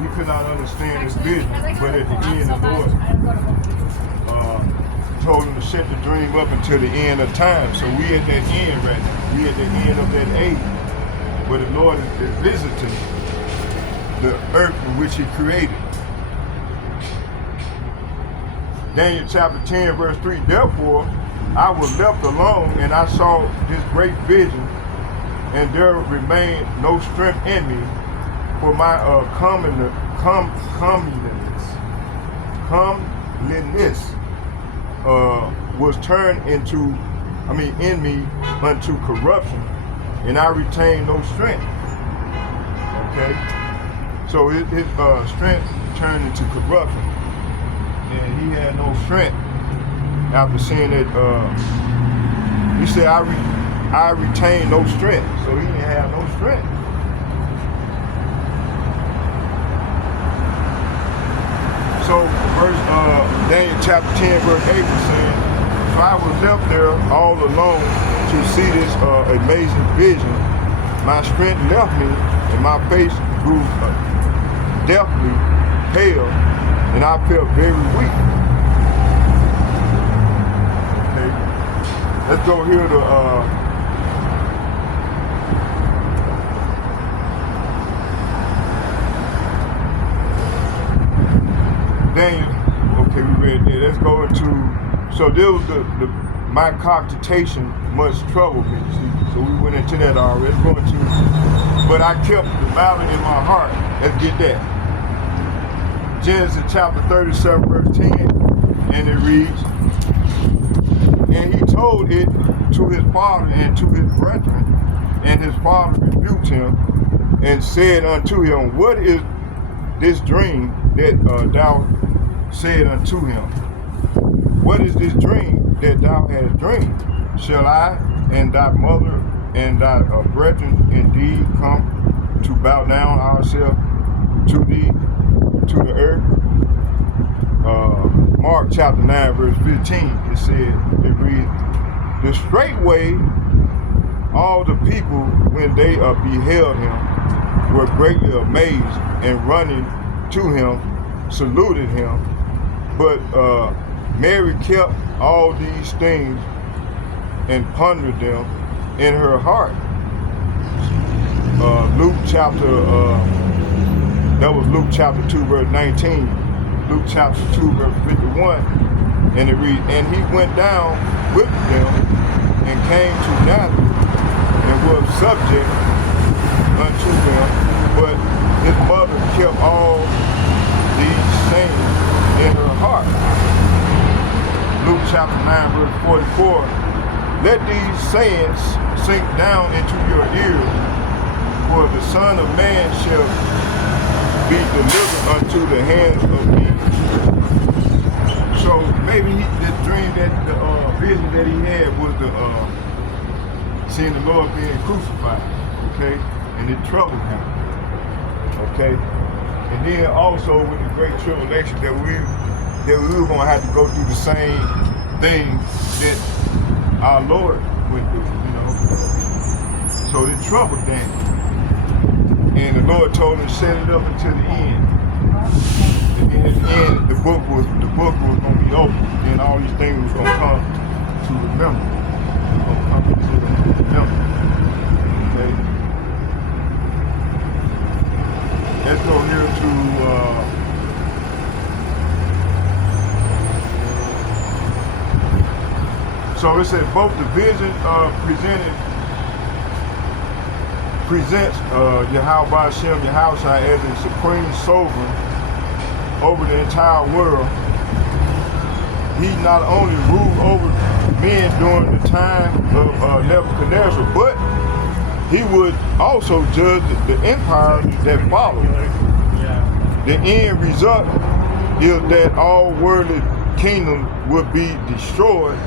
he could not understand his vision, but at the end, the Lord told him to set the dream up until the end of time. So we at that end right now. We at the end of that age, where the Lord is visiting the earth in which He created. Daniel chapter 10, verse 3, therefore I was left alone, and I saw this great vision, and there remained no strength in me, for my comeliness was turned into, in me unto corruption, and I retained no strength. Okay, so his strength turned into corruption, and he had no strength after seeing that. He said, I retained no strength, so he didn't have no strength. So Daniel chapter 10 verse 8 was saying, so I was left there all alone to see this amazing vision. My strength left me and my face grew deathly pale, and I felt very weak. Okay, let's go here to Daniel. Okay, we read there. Let's go into, so there was my cogitation much troubled me. See? So we went into that already. Let's go into, but I kept the matter in my heart. Let's get that. Genesis chapter 37 verse 10, and it reads, and he told it to his father and to his brethren, and his father rebuked him and said unto him, what is this dream that thou said unto him? What is this dream that thou hast dreamed? Shall I and thy mother and thy brethren indeed come to bow down ourselves to thee, to the earth? Mark chapter 9 verse 15, it said, it reads, the straightway all the people, when they beheld him, were greatly amazed, and running to him, saluted him. But Mary kept all these things and pondered them in her heart. Luke chapter, that was Luke chapter 2 verse 19. Luke chapter 2 verse 51. And it reads, and he went down with them and came to Nazareth and was subject unto them. But his mother kept all these things in her heart. Luke chapter 9 verse 44. Let these sayings sink down into your ears, for the Son of Man shall be delivered unto the hands of men. So maybe the dream that the vision that he had was seeing the Lord being crucified, okay, and it troubled him, okay. And then also with the great tribulation that we were going to have to go through the same thing that our Lord went through, you know. So it troubled Daniel. And the Lord told him to set it up until the end. And then at the end, the book was going to be open. And all these things was going to come to remember. It was going to come to remember. Okay. Let's go here to so it said both the vision presents Yahweh Hashem Yahushua as the supreme sovereign over the entire world. He not only ruled over men during the time of Nebuchadnezzar, but he would also judge the empire that followed. The end result is that all worldly kingdoms would be destroyed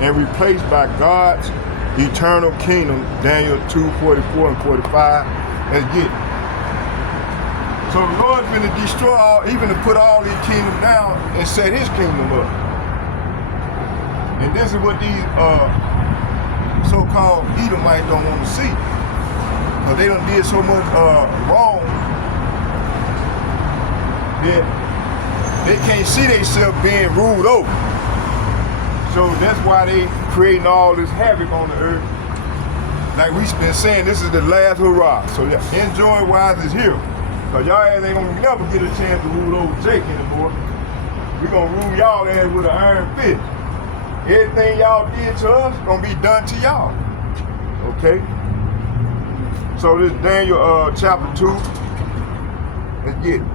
and replaced by God's eternal kingdom, Daniel 2:44 and 45. Let's get it. So the Lord's going to destroy all, even to put all these kingdoms down and set his kingdom up. And this is what these so-called Edomites don't want to see. Because they done did so much wrong that they can't see themselves being ruled over. So that's why they creating all this havoc on the earth. Like we've been saying, this is the last hurrah. So enjoy while it's here. Because y'all ass ain't gonna never get a chance to rule over Jake anymore. We gonna rule y'all ass with an iron fist. Everything y'all did to us gonna be done to y'all. Okay? So this Daniel chapter 2. Let's get it.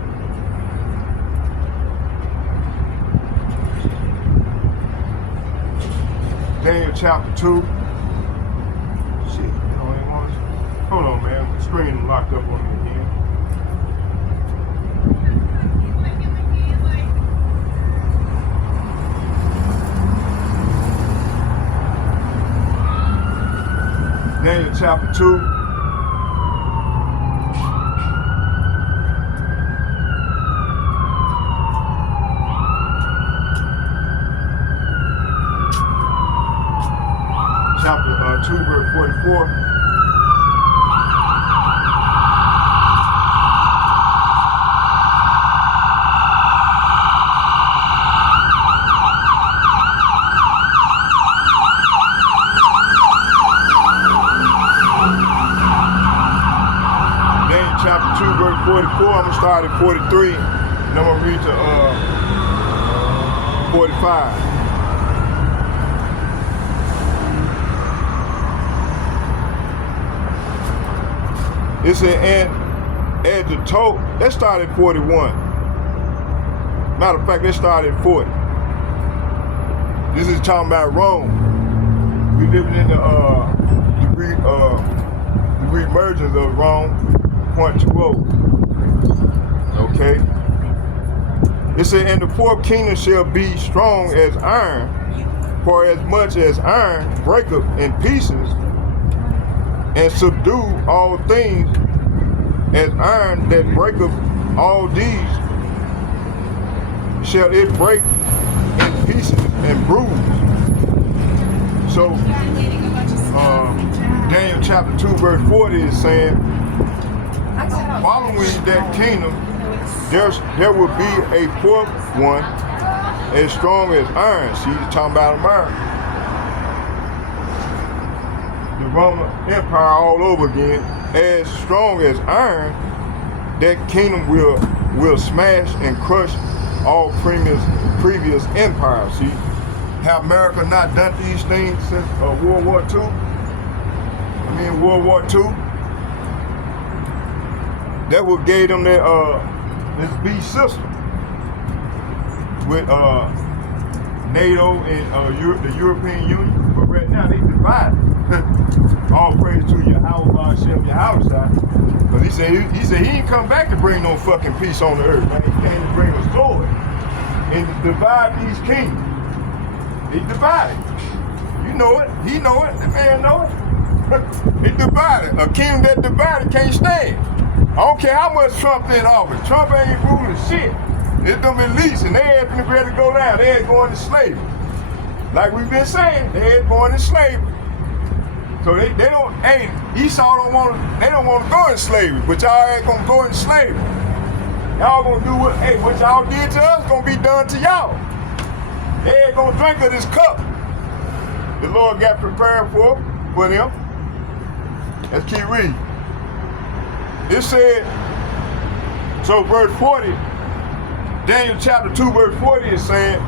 Daniel chapter 2. Shit, you don't even want to. Hold on, man. The screen locked up on me again. Daniel chapter 2. Chapter 2, verse 44. Daniel chapter 2, verse 44. I'm going to start at 43, and I'm going to read to 45. It said, and as the total, let's start at 41. Matter of fact, let's start at 40. This is talking about Rome. We living in the re-emergence of Rome 0.20. Okay. It said, and the fourth kingdom shall be strong as iron, for as much as iron breaketh in pieces, and subdue all things, as iron that breaketh all these, shall it break in pieces and bruise. So, Daniel chapter 2, verse 40 is saying, following that kingdom, there will be a fourth one as strong as iron. See, he's talking about America. The Roman Empire all over again, as strong as iron. That kingdom will smash and crush all previous empires. See, have America not done these things since World War II? World War II. That what gave them their this beast system with NATO and the European Union. But right now they divided. All praise to Yahweh Hashem Yahweh. But he said he ain't come back to bring no fucking peace on the earth, man. He came to bring a sword and to divide these kingdoms. He divided. You know it. He know it. The man know it. He divided. A kingdom that divided can't stand. I don't care how much Trump in office. Trump ain't ruling shit. It's them elites, and they ain't ready to go down. They ain't going to slavery. Like we've been saying, they ain't going to slavery. So they don't, hey, Esau don't want to go in slavery, but y'all ain't gonna go in slavery. Y'all gonna do what y'all did to us gonna be done to y'all. They ain't gonna drink of this cup the Lord got prepared for them. Let's keep reading. It said, so verse 40, Daniel chapter 2, verse 40 is saying,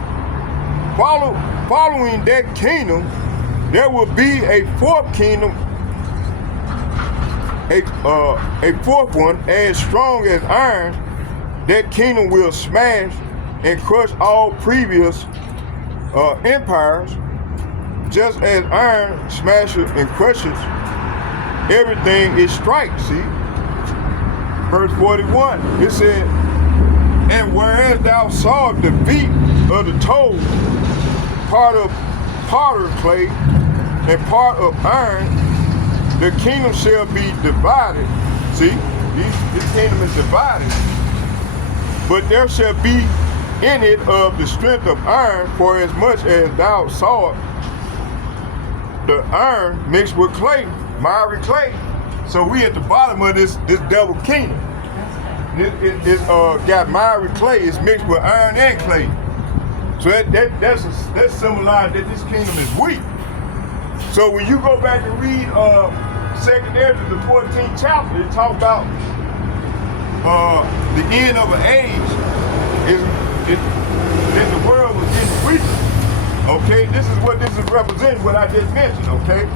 following that kingdom, there will be a fourth kingdom, a fourth one as strong as iron. That kingdom will smash and crush all previous empires, just as iron smashes and crushes everything it strikes. See, verse 41. It said, and whereas thou sawest the feet of the toe, part of powder clay and part of iron, the kingdom shall be divided. See, this kingdom is divided, but there shall be in it of the strength of iron, for as much as thou sawest the iron mixed with clay, miry clay. So we at the bottom of this devil kingdom. It's got miry clay. It's mixed with iron and clay. So that symbolizes that this kingdom is weak. So when you go back and read 2 Ezra, the 14th chapter, it talks about the end of an age that the world was getting weaker. Okay, this is what this is representing, what I just mentioned, okay?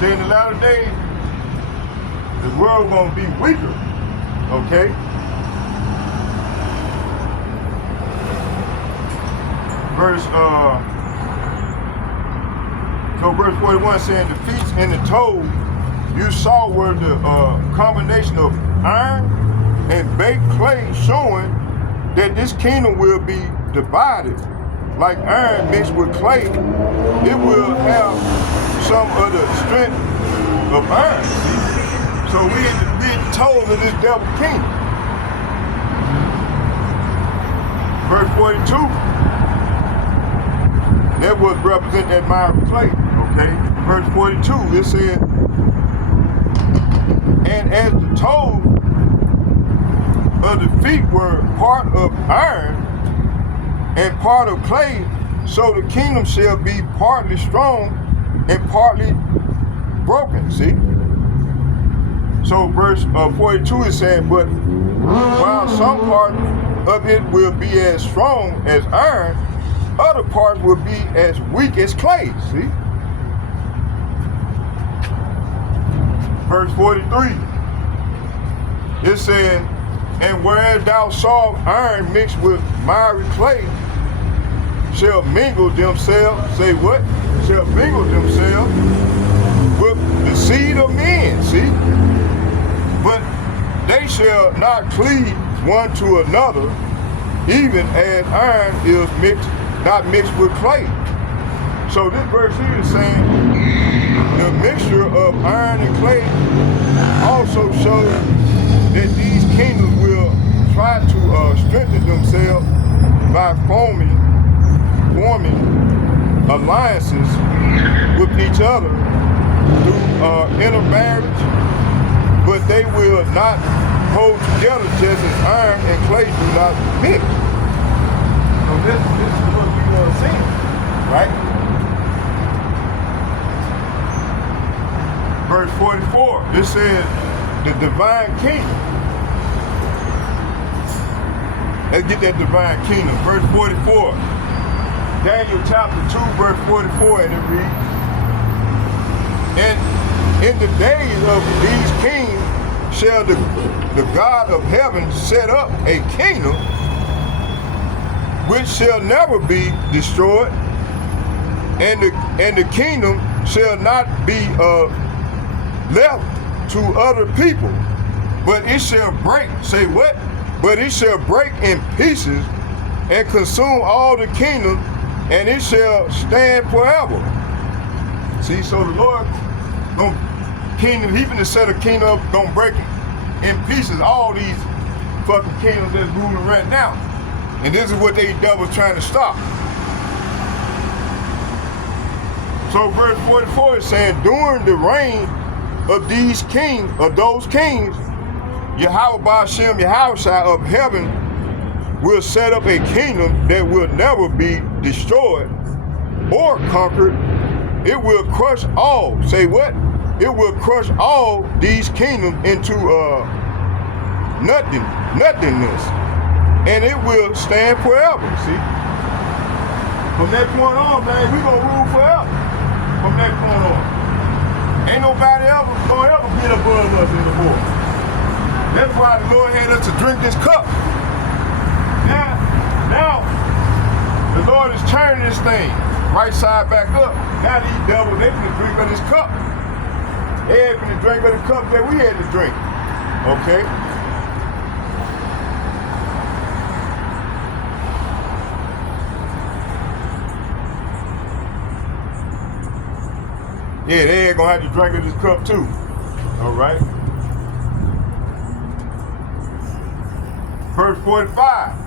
So in the latter days, the world gonna be weaker, okay? verse 41 saying the feats and the toes you saw were the combination of iron and baked clay, showing that this kingdom will be divided. Like iron mixed with clay, it will have some of the strength of iron. See? So we being told of this devil kingdom. Verse 42, that was represent that miry clay. Okay. Verse 42, it said, and as the toes of the feet were part of iron and part of clay, so the kingdom shall be partly strong and partly broken. See? So verse 42 is saying, but while some part of it will be as strong as iron, other parts will be as weak as clay. See? Verse 43, it said, and whereas thou saw iron mixed with miry clay, shall mingle themselves, say what? Shall mingle themselves with the seed of men, see? But they shall not cleave one to another, even as iron is not mixed with clay. So this verse here is saying the mixture of iron and clay also shows that these kingdoms will try to strengthen themselves by forming alliances with each other through intermarriage, but they will not hold together just as iron and clay do not mix. So this is what we want to see, right? Verse 44, it says the divine kingdom. Let's get that divine kingdom. Verse 44, Daniel chapter 2, verse 44, and it reads, and in the days of these kings shall the God of heaven set up a kingdom which shall never be destroyed, and the kingdom shall not be left to other people, but it shall break. Say what? But it shall break in pieces and consume all the kingdom, and it shall stand forever. See, so the Lord kingdom, he finna set a kingdom up, gonna break it in pieces, all these fucking kingdoms that's ruling right now. And this is what they devil trying to stop. So verse 44 is saying, during the reign of these kings, of those kings, Yahweh Ba'ashem, Yahushua of heaven will set up a kingdom that will never be destroyed or conquered. It will crush all. Say what? It will crush all these kingdoms into nothingness, and it will stand forever. See? From that point on, man, we gonna rule forever. From that point on. Ain't nobody else gonna ever get above us anymore. That's why the Lord had us to drink this cup. Now, the Lord is turning this thing right side back up. Now these devils, they finna drink of this cup. They ain't finna drink of the cup that we had to drink. Okay? Yeah, they ain't gonna have to drink of this cup too. All right. Verse 45.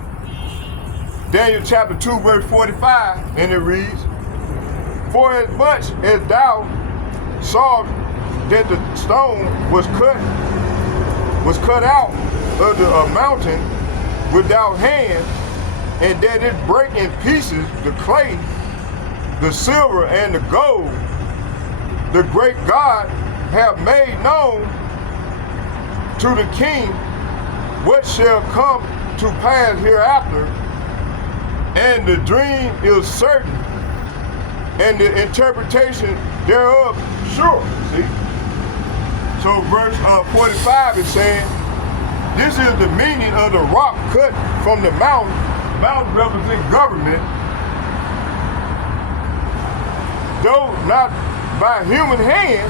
Daniel chapter 2, verse 45, and it reads, for as much as thou sawest that the stone was cut out of the mountain without hands, and that it break in pieces the clay, the silver, and the gold, the great God have made known to the king what shall come to pass hereafter, and the dream is certain, and the interpretation thereof sure. See? So verse 45 is saying, this is the meaning of the rock cut from the mountain. Mountain represent government, though not by human hands,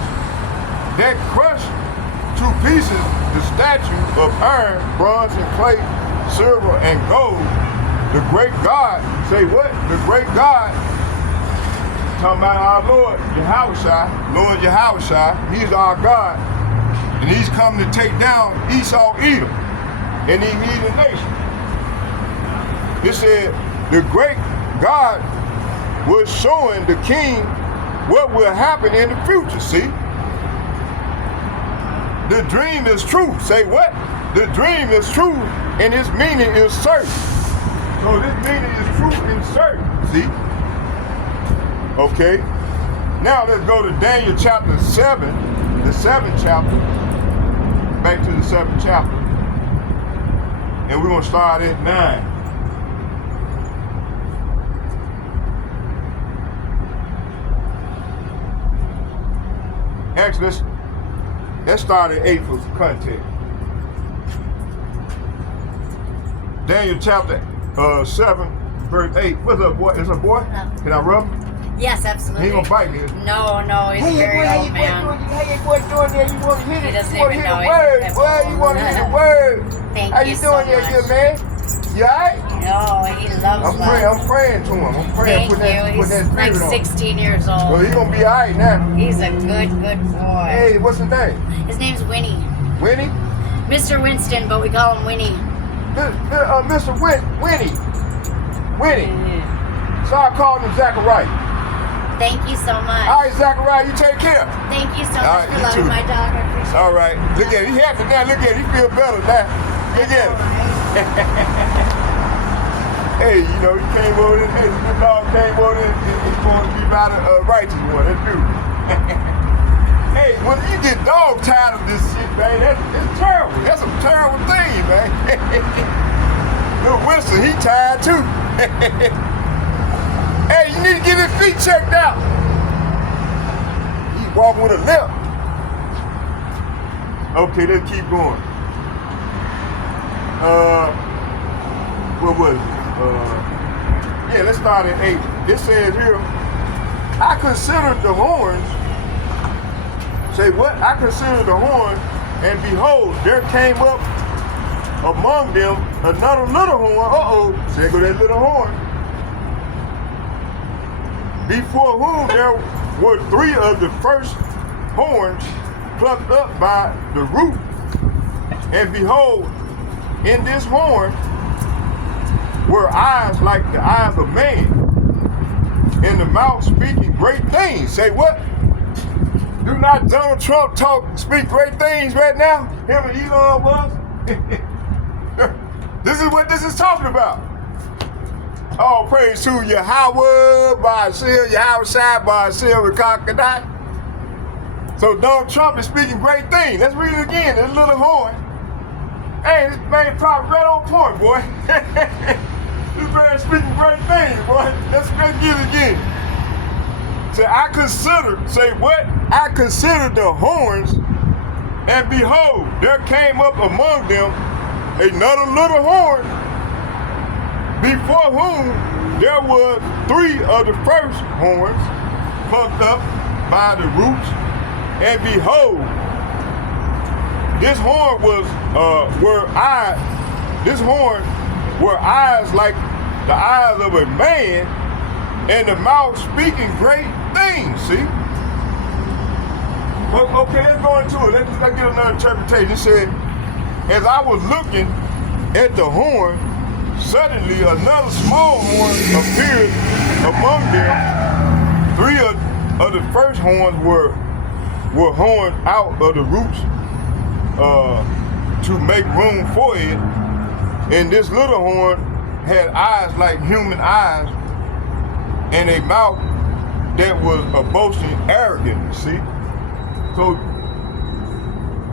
that crushed to pieces the statue of iron, bronze, and clay, silver, and gold. The great God, say what? The great God, talking about our Lord Yahushua, he's our God. And he's come to take down Esau, Edom, and these heathen nations. It said the great God was showing the king what will happen in the future, see? The dream is true. Say what? The dream is true, and its meaning is certain. So this meaning is true and certain, see? Okay. Now let's go to Daniel chapter 7, the 7th chapter. Back to the 7th chapter. And we're going to start at 9. Actually, let's start at 8 for context. Daniel chapter 7, verse 8. What's up, boy? Is a boy? Can I rub him? Yes, absolutely. He ain't gonna bite me. No, he's very old man. How you boy doing there? You want to hit it? He doesn't You want to even hit know the it. word, boy. You want to hit the word. Thank How you you so doing there, much. good man? You alright? No, he loves I'm praying to him. I'm praying. Thank Put that, you. put that He's like spirit on. 16 years Well, old. he gonna be alright now. He's a good boy. Hey, what's his name? His name's Winnie. Winnie? Mr. Winston, but we call him Winnie. Mr. Winnie. So I called him Zachariah. Thank you so much. All right, Zachariah, you take care. Thank you so All much right, for you loving too. my dog. I appreciate it. All right. Look at it. He happy now. Look at it. He feel better now. Look at it. Hey, you know, he came over there. Hey, the dog came over there. He's going to be about a righteous one. That's true. Hey, when you get dog tired of this shit, man, it's terrible. That's a terrible thing, man. Little Winston, he tired too. Hey, you need to get his feet checked out. He walking with a limp. Okay, let's keep going. What was it? Yeah, let's start at 8. It says here, I considered the horns. Say what? I considered the horns, and behold, there came up among them another little horn. There go that little horn. Before whom there were 3 of the first horns plucked up by the root. And behold, in this horn were eyes like the eyes of man, in the mouth speaking great things. Say what? Do not Donald Trump speak great things right now? Him and Elon was? This is what this is talking about. All praise to Yahweh, Ba'asir, Yahushua, Ba'asir, Rekakadai. So Donald Trump is speaking great things. Let's read it again, this little horn. Hey, this man probably right on point, boy. This man speaking great things, boy. Let's get it again. Say, I considered, say what? I considered the horns, and behold, there came up among them another little horn, before whom there were 3 of the first horns plucked up by the roots. And behold, this horn were eyes like the eyes of a man, and the mouth speaking great things. See? Well, okay, let's go into it. Let's get another interpretation. It said, as I was looking at the horn, suddenly another small horn appeared among them. 3 of the first horns were horned out of the roots to make room for it. And this little horn had eyes like human eyes, and a mouth that was a boasting arrogant. See? So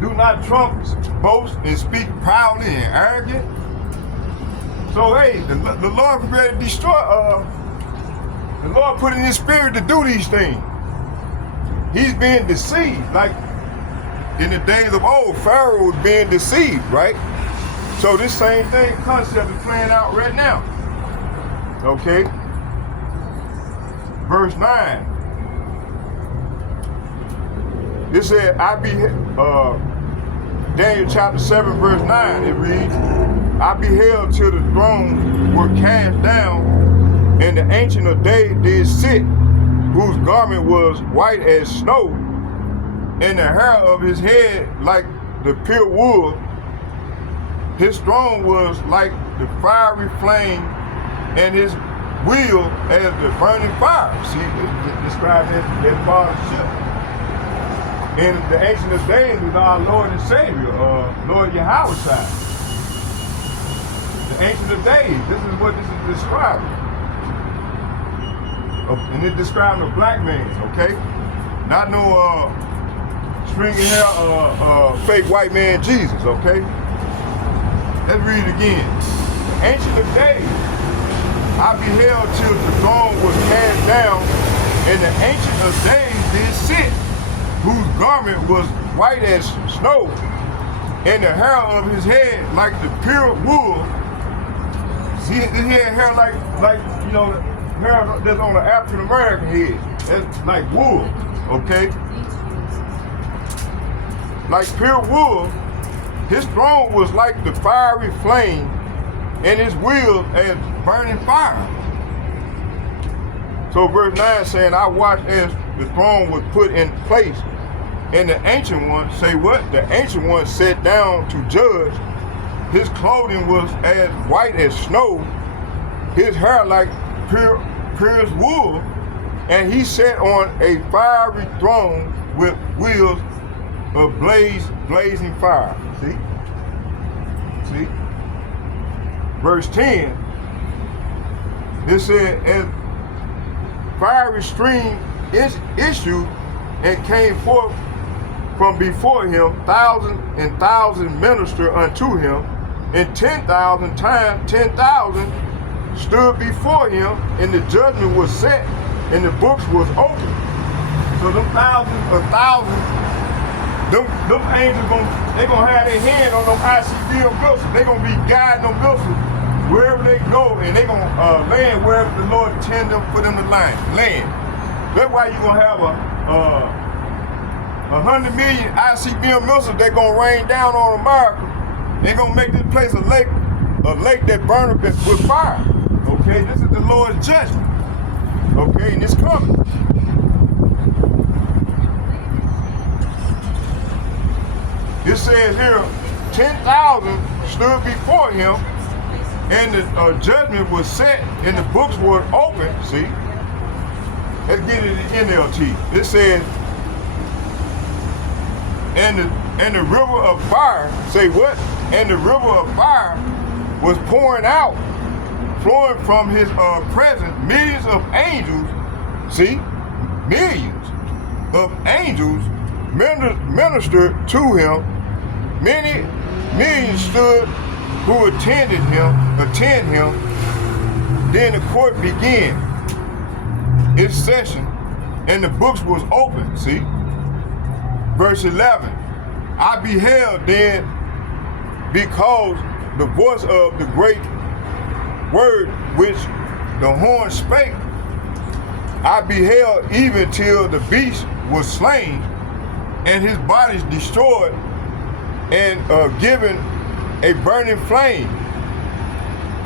do not Trump boast and speak proudly and arrogant? So hey, the Lord ready to destroy, the Lord put in his spirit to do these things. He's being deceived. Like in the days of old, Pharaoh was being deceived, right? So this same thing, concept is playing out right now. Okay? Verse 9. It said, Daniel chapter 7, verse 9, it reads, I beheld till the throne were cast down, and the Ancient of Days did sit, whose garment was white as snow, and the hair of his head like the pure wool. His throne was like the fiery flame, and his wheel as the burning fire. See, it describes that fathership. And the Ancient of Days is our Lord and Savior, Lord Yahushua. The Ancient of Days, this is what this is describing. And it's describing a black man, okay? Not no stringy hair, fake white man Jesus, okay? Let's read it again. The Ancient of Days, I beheld till the throne was cast down, and the Ancient of Days did sit, whose garment was white as snow, and the hair of his head like the pure wool. See, he had hair like you know, the hair that's on the African American head. That's like wool, okay? Like pure wool. His throne was like the fiery flame, and his wheels as burning fire. So verse 9 saying, I watched as the throne was put in place, and the Ancient One, say what? The Ancient One sat down to judge. His clothing was as white as snow, his hair like purest wool, and he sat on a fiery throne with wheels of blazing fire. See? See? Verse 10, it said, as fiery stream issued and came forth from before him, thousand and thousand minister unto him, and 10,000 times 10,000 stood before him, and the judgment was set, and the books was opened. So them thousands of thousands, them angels they gonna have their hand on them ICBM missiles. They gonna be guiding them missiles wherever they go, and they gonna land wherever the Lord intend them for them to land. That's why you gonna have 100 million ICBM missiles that gonna rain down on America. They gonna make this place a lake that burneth with fire. Okay, this is the Lord's judgment. Okay, and it's coming. It says here, 10,000 stood before him, and the judgment was set, and the books were open. See, let's get it in NLT. It says, and the river of fire, say what? And the river of fire was pouring out, flowing from his presence. Millions of angels, see, millions of angels ministered to him. Many millions stood who attend him. Then the court began its session, and the books was open. See, verse 11. I beheld then, because the voice of the great word which the horn spake, I beheld even till the beast was slain, and his body destroyed, and given a burning flame.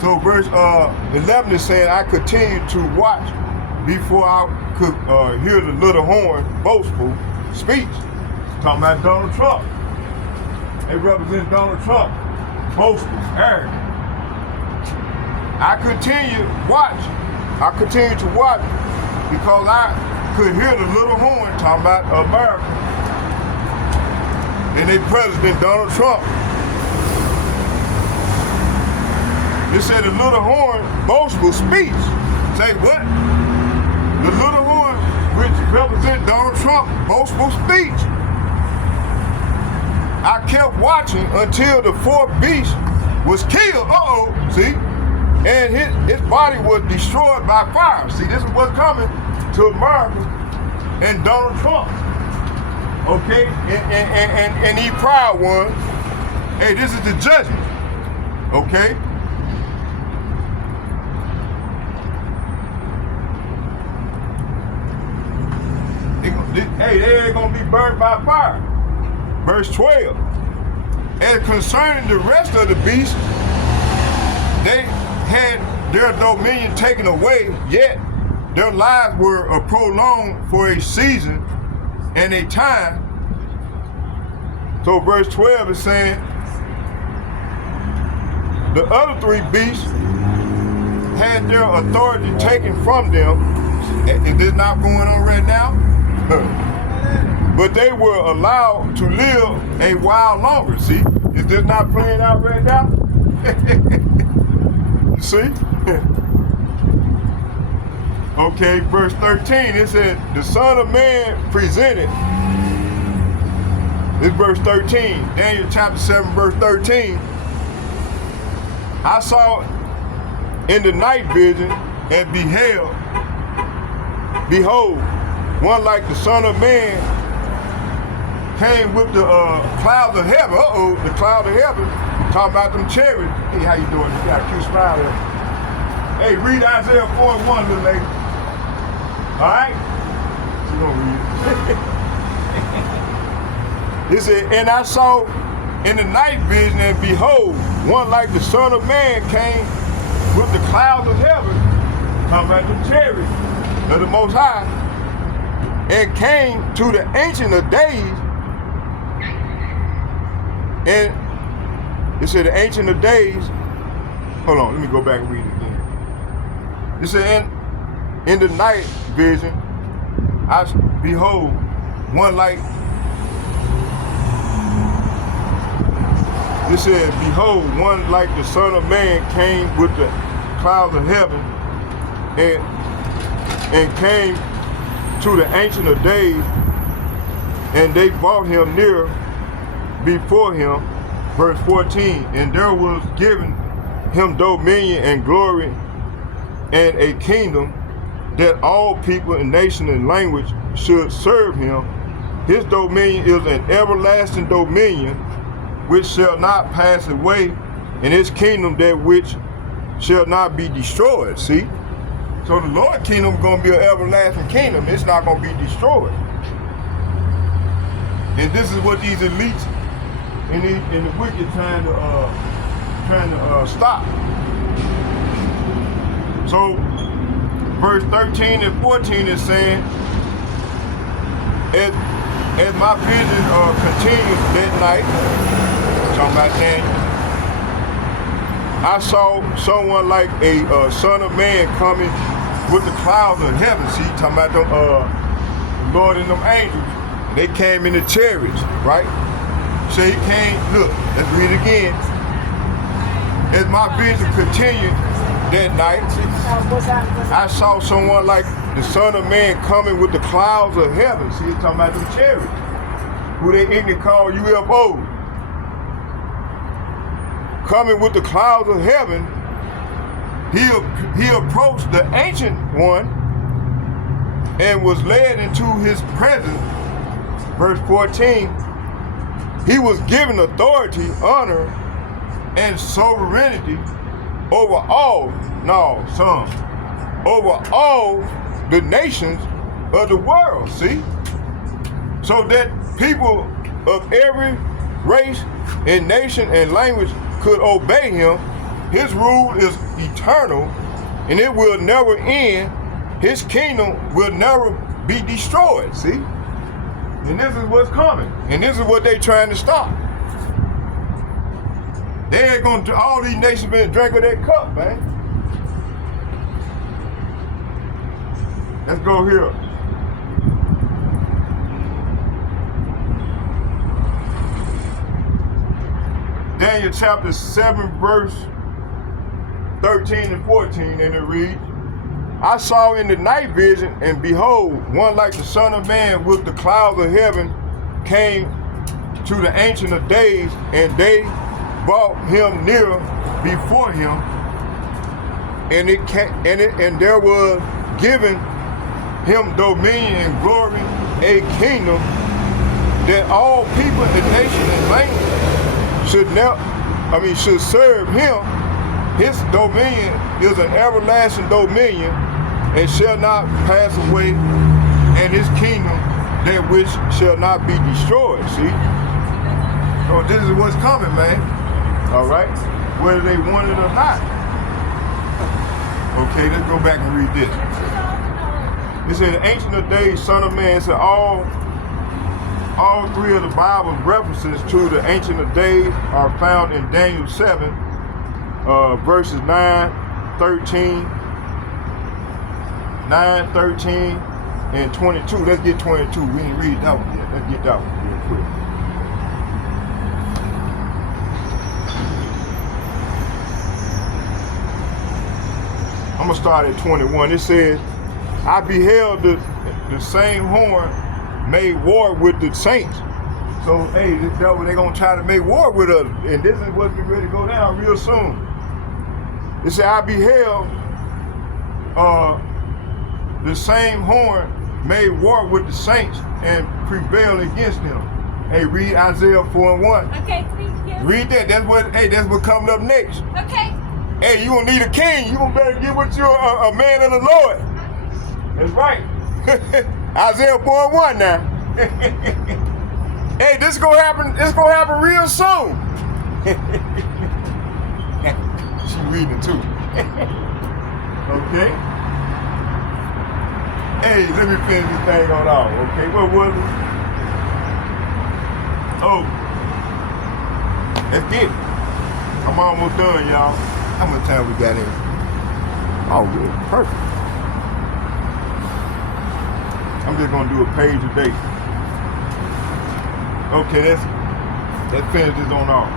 So verse 11 is saying, I continued to watch before I could hear the little horn boastful speech. Talking about Donald Trump. They represent Donald Trump. Boastful, arrogant. I continued to watch because I could hear the little horn talking about America. And their president, Donald Trump. It said the little horn boastful speech. Say what? The little horn, which represents Donald Trump, boastful speech. I kept watching until the fourth beast was killed. See? And his body was destroyed by fire. See, this is what's coming to America and Donald Trump. Okay? And he proud one. Hey, this is the judgment. Okay? hey, they ain't gonna be burned by fire. Verse 12. And concerning the rest of the beasts, they had their dominion taken away, yet their lives were prolonged for a season and a time. So verse 12 is saying, the other three beasts had their authority taken from them. Is this not going on right now? But they were allowed to live a while longer. See, is this not playing out right now? You see? Okay, verse 13, it said, the Son of Man presented. This verse 13, Daniel chapter 7, verse 13. I saw in the night vision and behold, one like the Son of Man came with the clouds of heaven. The cloud of heaven. Talking about them chariots. Hey, how you doing? You got a cute smile there. Hey, read Isaiah 4:1, little lady. All right? She gonna read it. It said, and I saw in the night vision, and behold, one like the Son of Man came with the clouds of heaven, talking about the chariots of the Most High, and came to the Ancient of Days. And it said the Ancient of Days. Hold on, let me go back and read it again. It said, in the night vision, I behold one like. It said, behold, one like the Son of Man came with the clouds of heaven, and came to the Ancient of Days, and they brought him near before him. Verse 14, and there was given him dominion and glory and a kingdom, that all people and nation and language should serve him. His dominion is an everlasting dominion which shall not pass away, and his kingdom that which shall not be destroyed. See? So the Lord's kingdom is going to be an everlasting kingdom. It's not going to be destroyed. And this is what these elites in the wicked trying to stop. So verse 13 and 14 is saying, as my vision continued that night, talking about Daniel, I saw someone like a Son of Man coming with the clouds of heaven. See, talking about them Lord and them angels. They came in the chariots, right? So he came, look, let's read it again. As my vision continued that night, I saw someone like the Son of Man coming with the clouds of heaven. See, he's talking about them chariots, who they ignorantly call UFOs. Coming with the clouds of heaven, he approached the Ancient One and was led into his presence. Verse 14, he was given authority, honor, and sovereignty over all the nations of the world, see? So that people of every race and nation and language could obey him. His rule is eternal, and it will never end. His kingdom will never be destroyed, see? And this is what's coming, and this is what they're trying to stop. They ain't gonna, all these nations been drinking that cup, man. Let's go here. Daniel chapter 7, verse 13 and 14, and it reads, I saw in the night vision, and behold, one like the Son of Man with the clouds of heaven came to the Ancient of Days, and they brought him near before him, and there was given him dominion and glory, a kingdom, that all people and nation and language should serve him. His dominion is an everlasting dominion and shall not pass away, and his kingdom that which shall not be destroyed. See? So this is what's coming, man. All right? Whether they want it or not. Okay, let's go back and read this. It said, the Ancient of Days, Son of Man, said all three of the Bible's references to the Ancient of Days are found in Daniel 7, verses 9, 13, and 22. Let's get 22. We ain't read that one yet. Let's get that one real quick. I'm gonna start at 21. It says, I beheld the same horn made war with the saints. So, hey, this devil, they're gonna try to make war with us. And this is what's getting ready to go down real soon. It said, I beheld the same horn made war with the saints and prevailed against them. Hey, read Isaiah 4 and 1. Okay, please. Read that. That's what coming up next. Okay. Hey, you gonna need a king. You gonna better get with you a man of the Lord. That's right. Isaiah 4 and 1 now. Hey, this is gonna happen. It's gonna happen real soon. She reading it too. Okay. Hey, let me finish this thing on off. Okay, what was it? Oh, let's get it. I'm almost done, y'all. How much time we got in? Oh, good. Perfect. I'm just gonna do a page a day. Okay, let's finish this on off.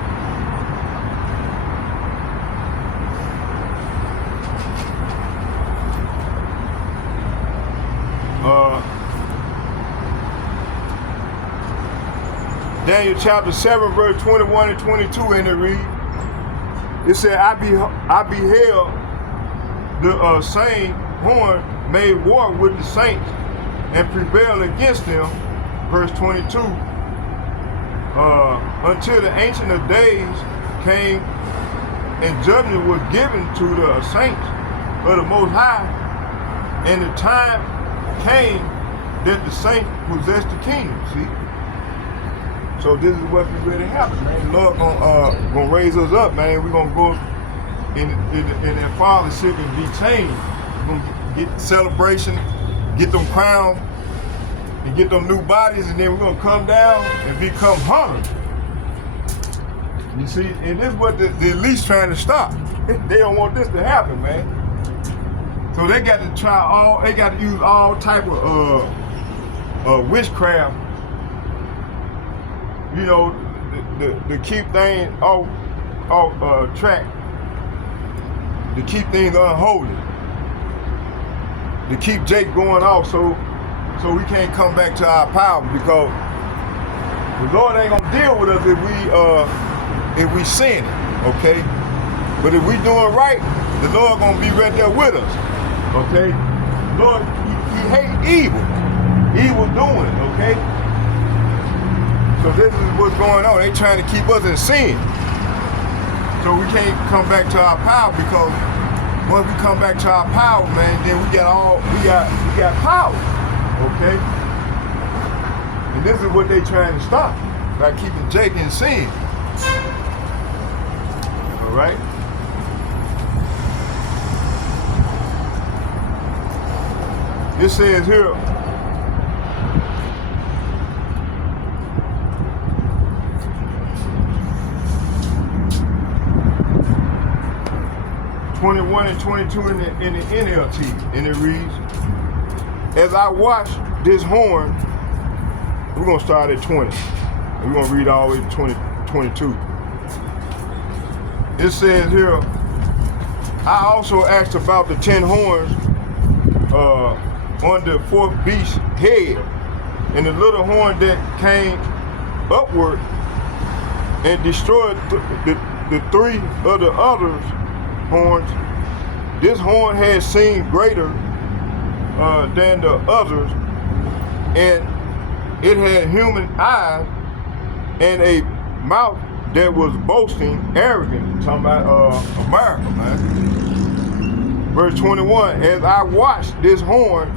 Daniel chapter 7, verse 21 and 22, and it reads, it said, I beheld the same horn made war with the saints and prevailed against them, verse 22, until the Ancient of Days came and judgment was given to the saints of the Most High, and the time came that the saints possessed the kingdom, see? So this is what's really happening, man. The Lord gonna raise us up, man. We're gonna go in that fathership and be changed. We're gonna get celebration, get them crowns, and get them new bodies, and then we're gonna come down and become hunters. You see, and this is what the elite's trying to stop. They don't want this to happen, man. So they got to they got to use all type of witchcraft, you know, to keep things off track, to keep things unholy, to keep Jake going off so we can't come back to our power, because the Lord ain't gonna deal with us if we sin it, okay? But if we doing right, the Lord gonna be right there with us, okay? Lord, he hate evil doing, okay? So this is what's going on. They trying to keep us in sin. So we can't come back to our power, because once we come back to our power, man, then we got power. Okay? And this is what they trying to stop by keeping Jake in sin. All right? It says here, '21 and 22 in the NLT, and it reads, as I watch this horn, we're gonna start at 20. We're gonna read all the way to 22. It says here, I also asked about the 10 horns on the fourth beast's head, and the little horn that came upward and destroyed the three of the others horns. This horn had seemed greater than the others, and it had human eyes and a mouth that was boasting, arrogant. Talking about America, man. Verse 21, as I watched, this horn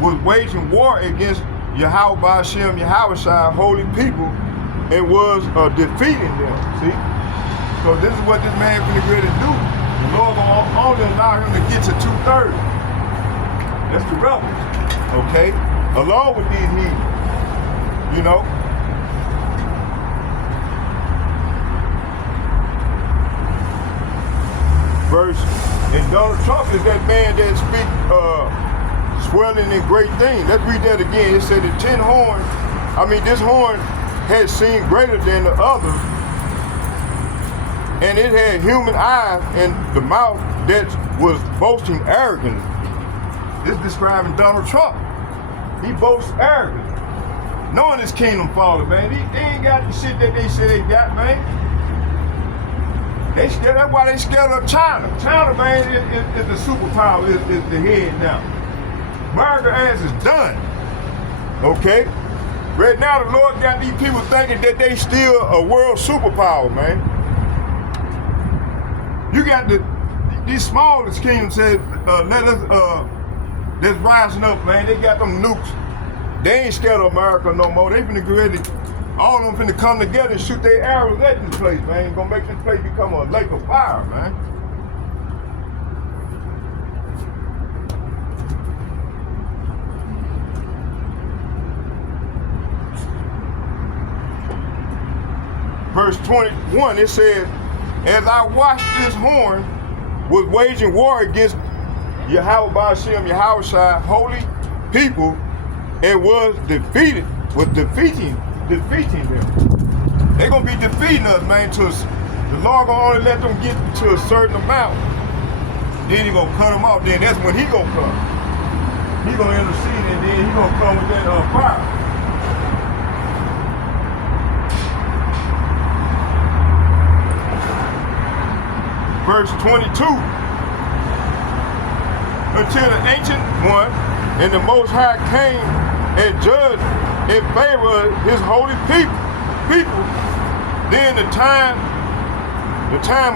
was waging war against Yahweh Ba'Shem, Yahushua, holy people, and was defeating them. See? So this is what this man finna get ready to do. The Lord gonna only allow him to get to 2/3. That's the rebels. Okay? Along with these heathens. You know? Verse, and Donald Trump is that man that speak swelling and great things. Let's read that again. It said that this horn had seen greater than the others, and it had human eyes and the mouth that was boasting arrogantly. This describing Donald Trump. He boasts arrogantly. Knowing his kingdom fallen, man. They ain't got the shit that they say they got, man. They scared. That's why they scared of China. China, man, is the superpower, is the head now. America ass is done. Okay? Right now, the Lord got these people thinking that they still a world superpower, man. You got these smallest kingdoms said, that's rising up, man. They got them nukes. They ain't scared of America no more. They finna get ready. All of them finna come together and shoot their arrows at this place, man. Gonna make this place become a lake of fire, man. Verse 21, it says, as I watched this horn was waging war against Yahweh Ba'Shem, Yahushua, holy people, and was defeating them. They're gonna be defeating us, man. The Lord gonna only let them get to a certain amount. Then he gonna cut them off. Then that's when he gonna come. He gonna intercede, and then he gonna come with that fire. Verse 22. Until the ancient one and the Most High came and judged in favor of his holy people, then the time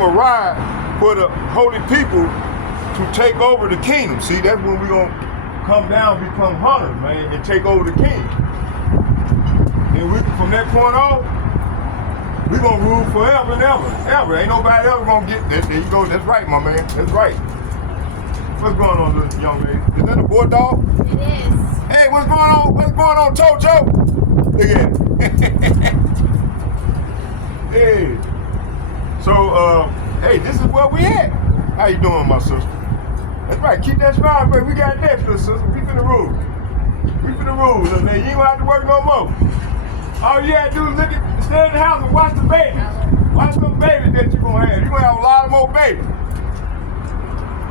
arrived for the holy people to take over the kingdom. See, that's when we're gonna come down, become hunters, man, and take over the kingdom. And from that point on, we're gonna rule forever and ever. Ain't nobody else gonna get that. There you go. That's right, my man. That's right. What's going on, little young lady? Is that a boy dog? It is. Hey, what's going on? What's going on, Jojo? Look at it. Hey. So, hey, this is where we at. How you doing, my sister? That's right. Keep that smile, baby. We got next, little sister. We finna rule. Little lady. You ain't gonna have to work no more. All you gotta do is stay in the house and watch the babies. Watch them babies that you're gonna have. You're gonna have a lot of more babies.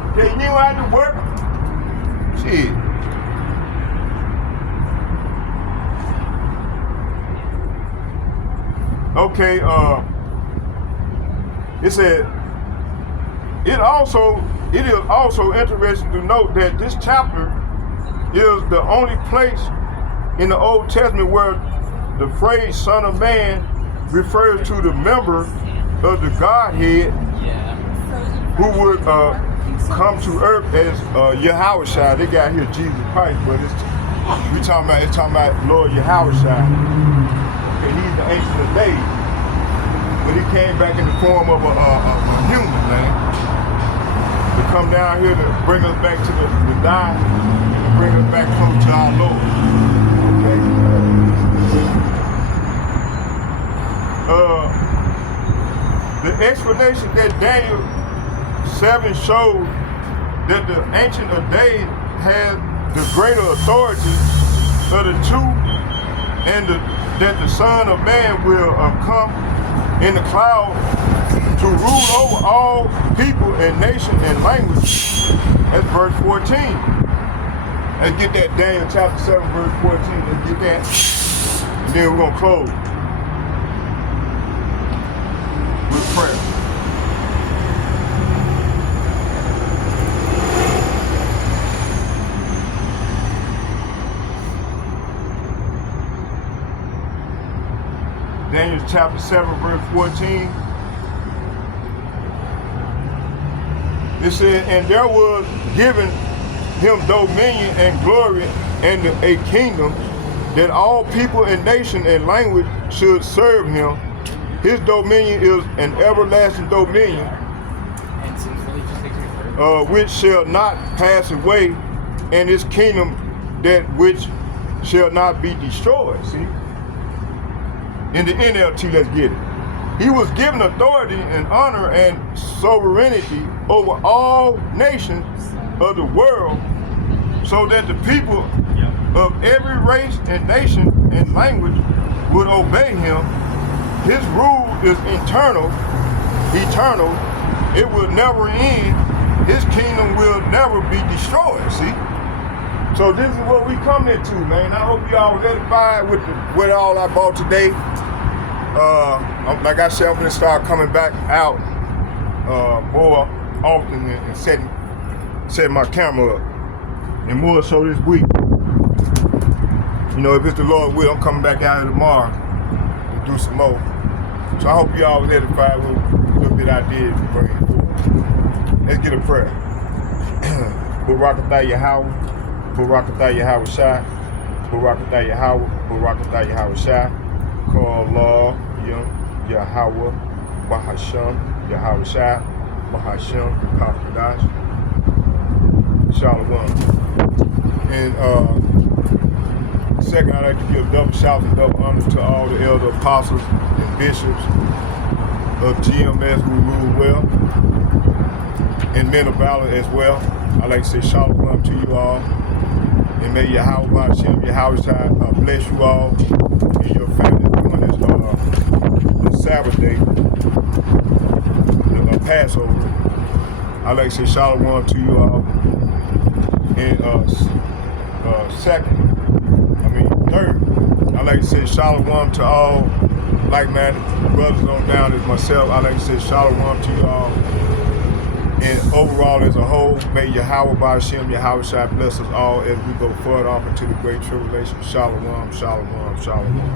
Okay, you ain't gonna have to work. Shit. Okay, it said, it is also interesting to note that this chapter is the only place in the Old Testament where the phrase Son of Man refers to the member of the Godhead who would come to earth as Yahushua. They got here Jesus Christ, but it's talking about Lord Yahushua. And he's the Ancient of Days. But he came back in the form of a human, man. To come down here to bring us back to the die, to bring us back close to our Lord. Okay? The explanation that Daniel 7 shows that the Ancient of Days has the greater authority of the two, and that the Son of Man will come in the cloud to rule over all people and nation and language. That's verse 14. Let's get that, Daniel chapter 7, verse 14. Let's get that. And then we're going to close with prayer. Daniel chapter 7, verse 14. It said, and there was given him dominion and glory and a kingdom that all people and nation and language should serve him. His dominion is an everlasting dominion, which shall not pass away, and his kingdom that which shall not be destroyed. See? In the NLT, let's get it. He was given authority and honor and sovereignty over all nations of the world, so that the people of every race and nation and language would obey him. His rule is eternal. It will never end. His kingdom will never be destroyed. See? So this is what we come into, man. I hope y'all was edified with all I bought today. Like I said, I'm gonna start coming back out more often and setting my camera up. And more so this week. You know, if it's the Lord will, I'm coming back out here tomorrow to do some more. So I hope y'all was edified with a little bit I did bring forward. Let's get a prayer. Barakatah Yahweh, Barakatah Yahweh Shai, Barakatah Yahweh, Barakatah Yahweh Shai, Call Allah, Yahweh, Bahasham, Yahweh Shai, Bahasham, Kafkadash, Shalom. And second, I'd like to give double shout and double honor to all the elder apostles and bishops of GMS who rule well, and men of valor as well. I'd like to say shalom to you all, and may Yahweh Hashem, Yahweh Shai, bless you all and your family during this Sabbath day, the Passover. I'd like to say shalom to you all. And third, I'd like to say shalom to all like-minded brothers on down as myself. I'd like to say shalom to you all. And overall, as a whole, may Yahweh Ba'ashem, Yahweh Shai bless us all as we go further off into the great tribulation. Shalom, shalom, shalom.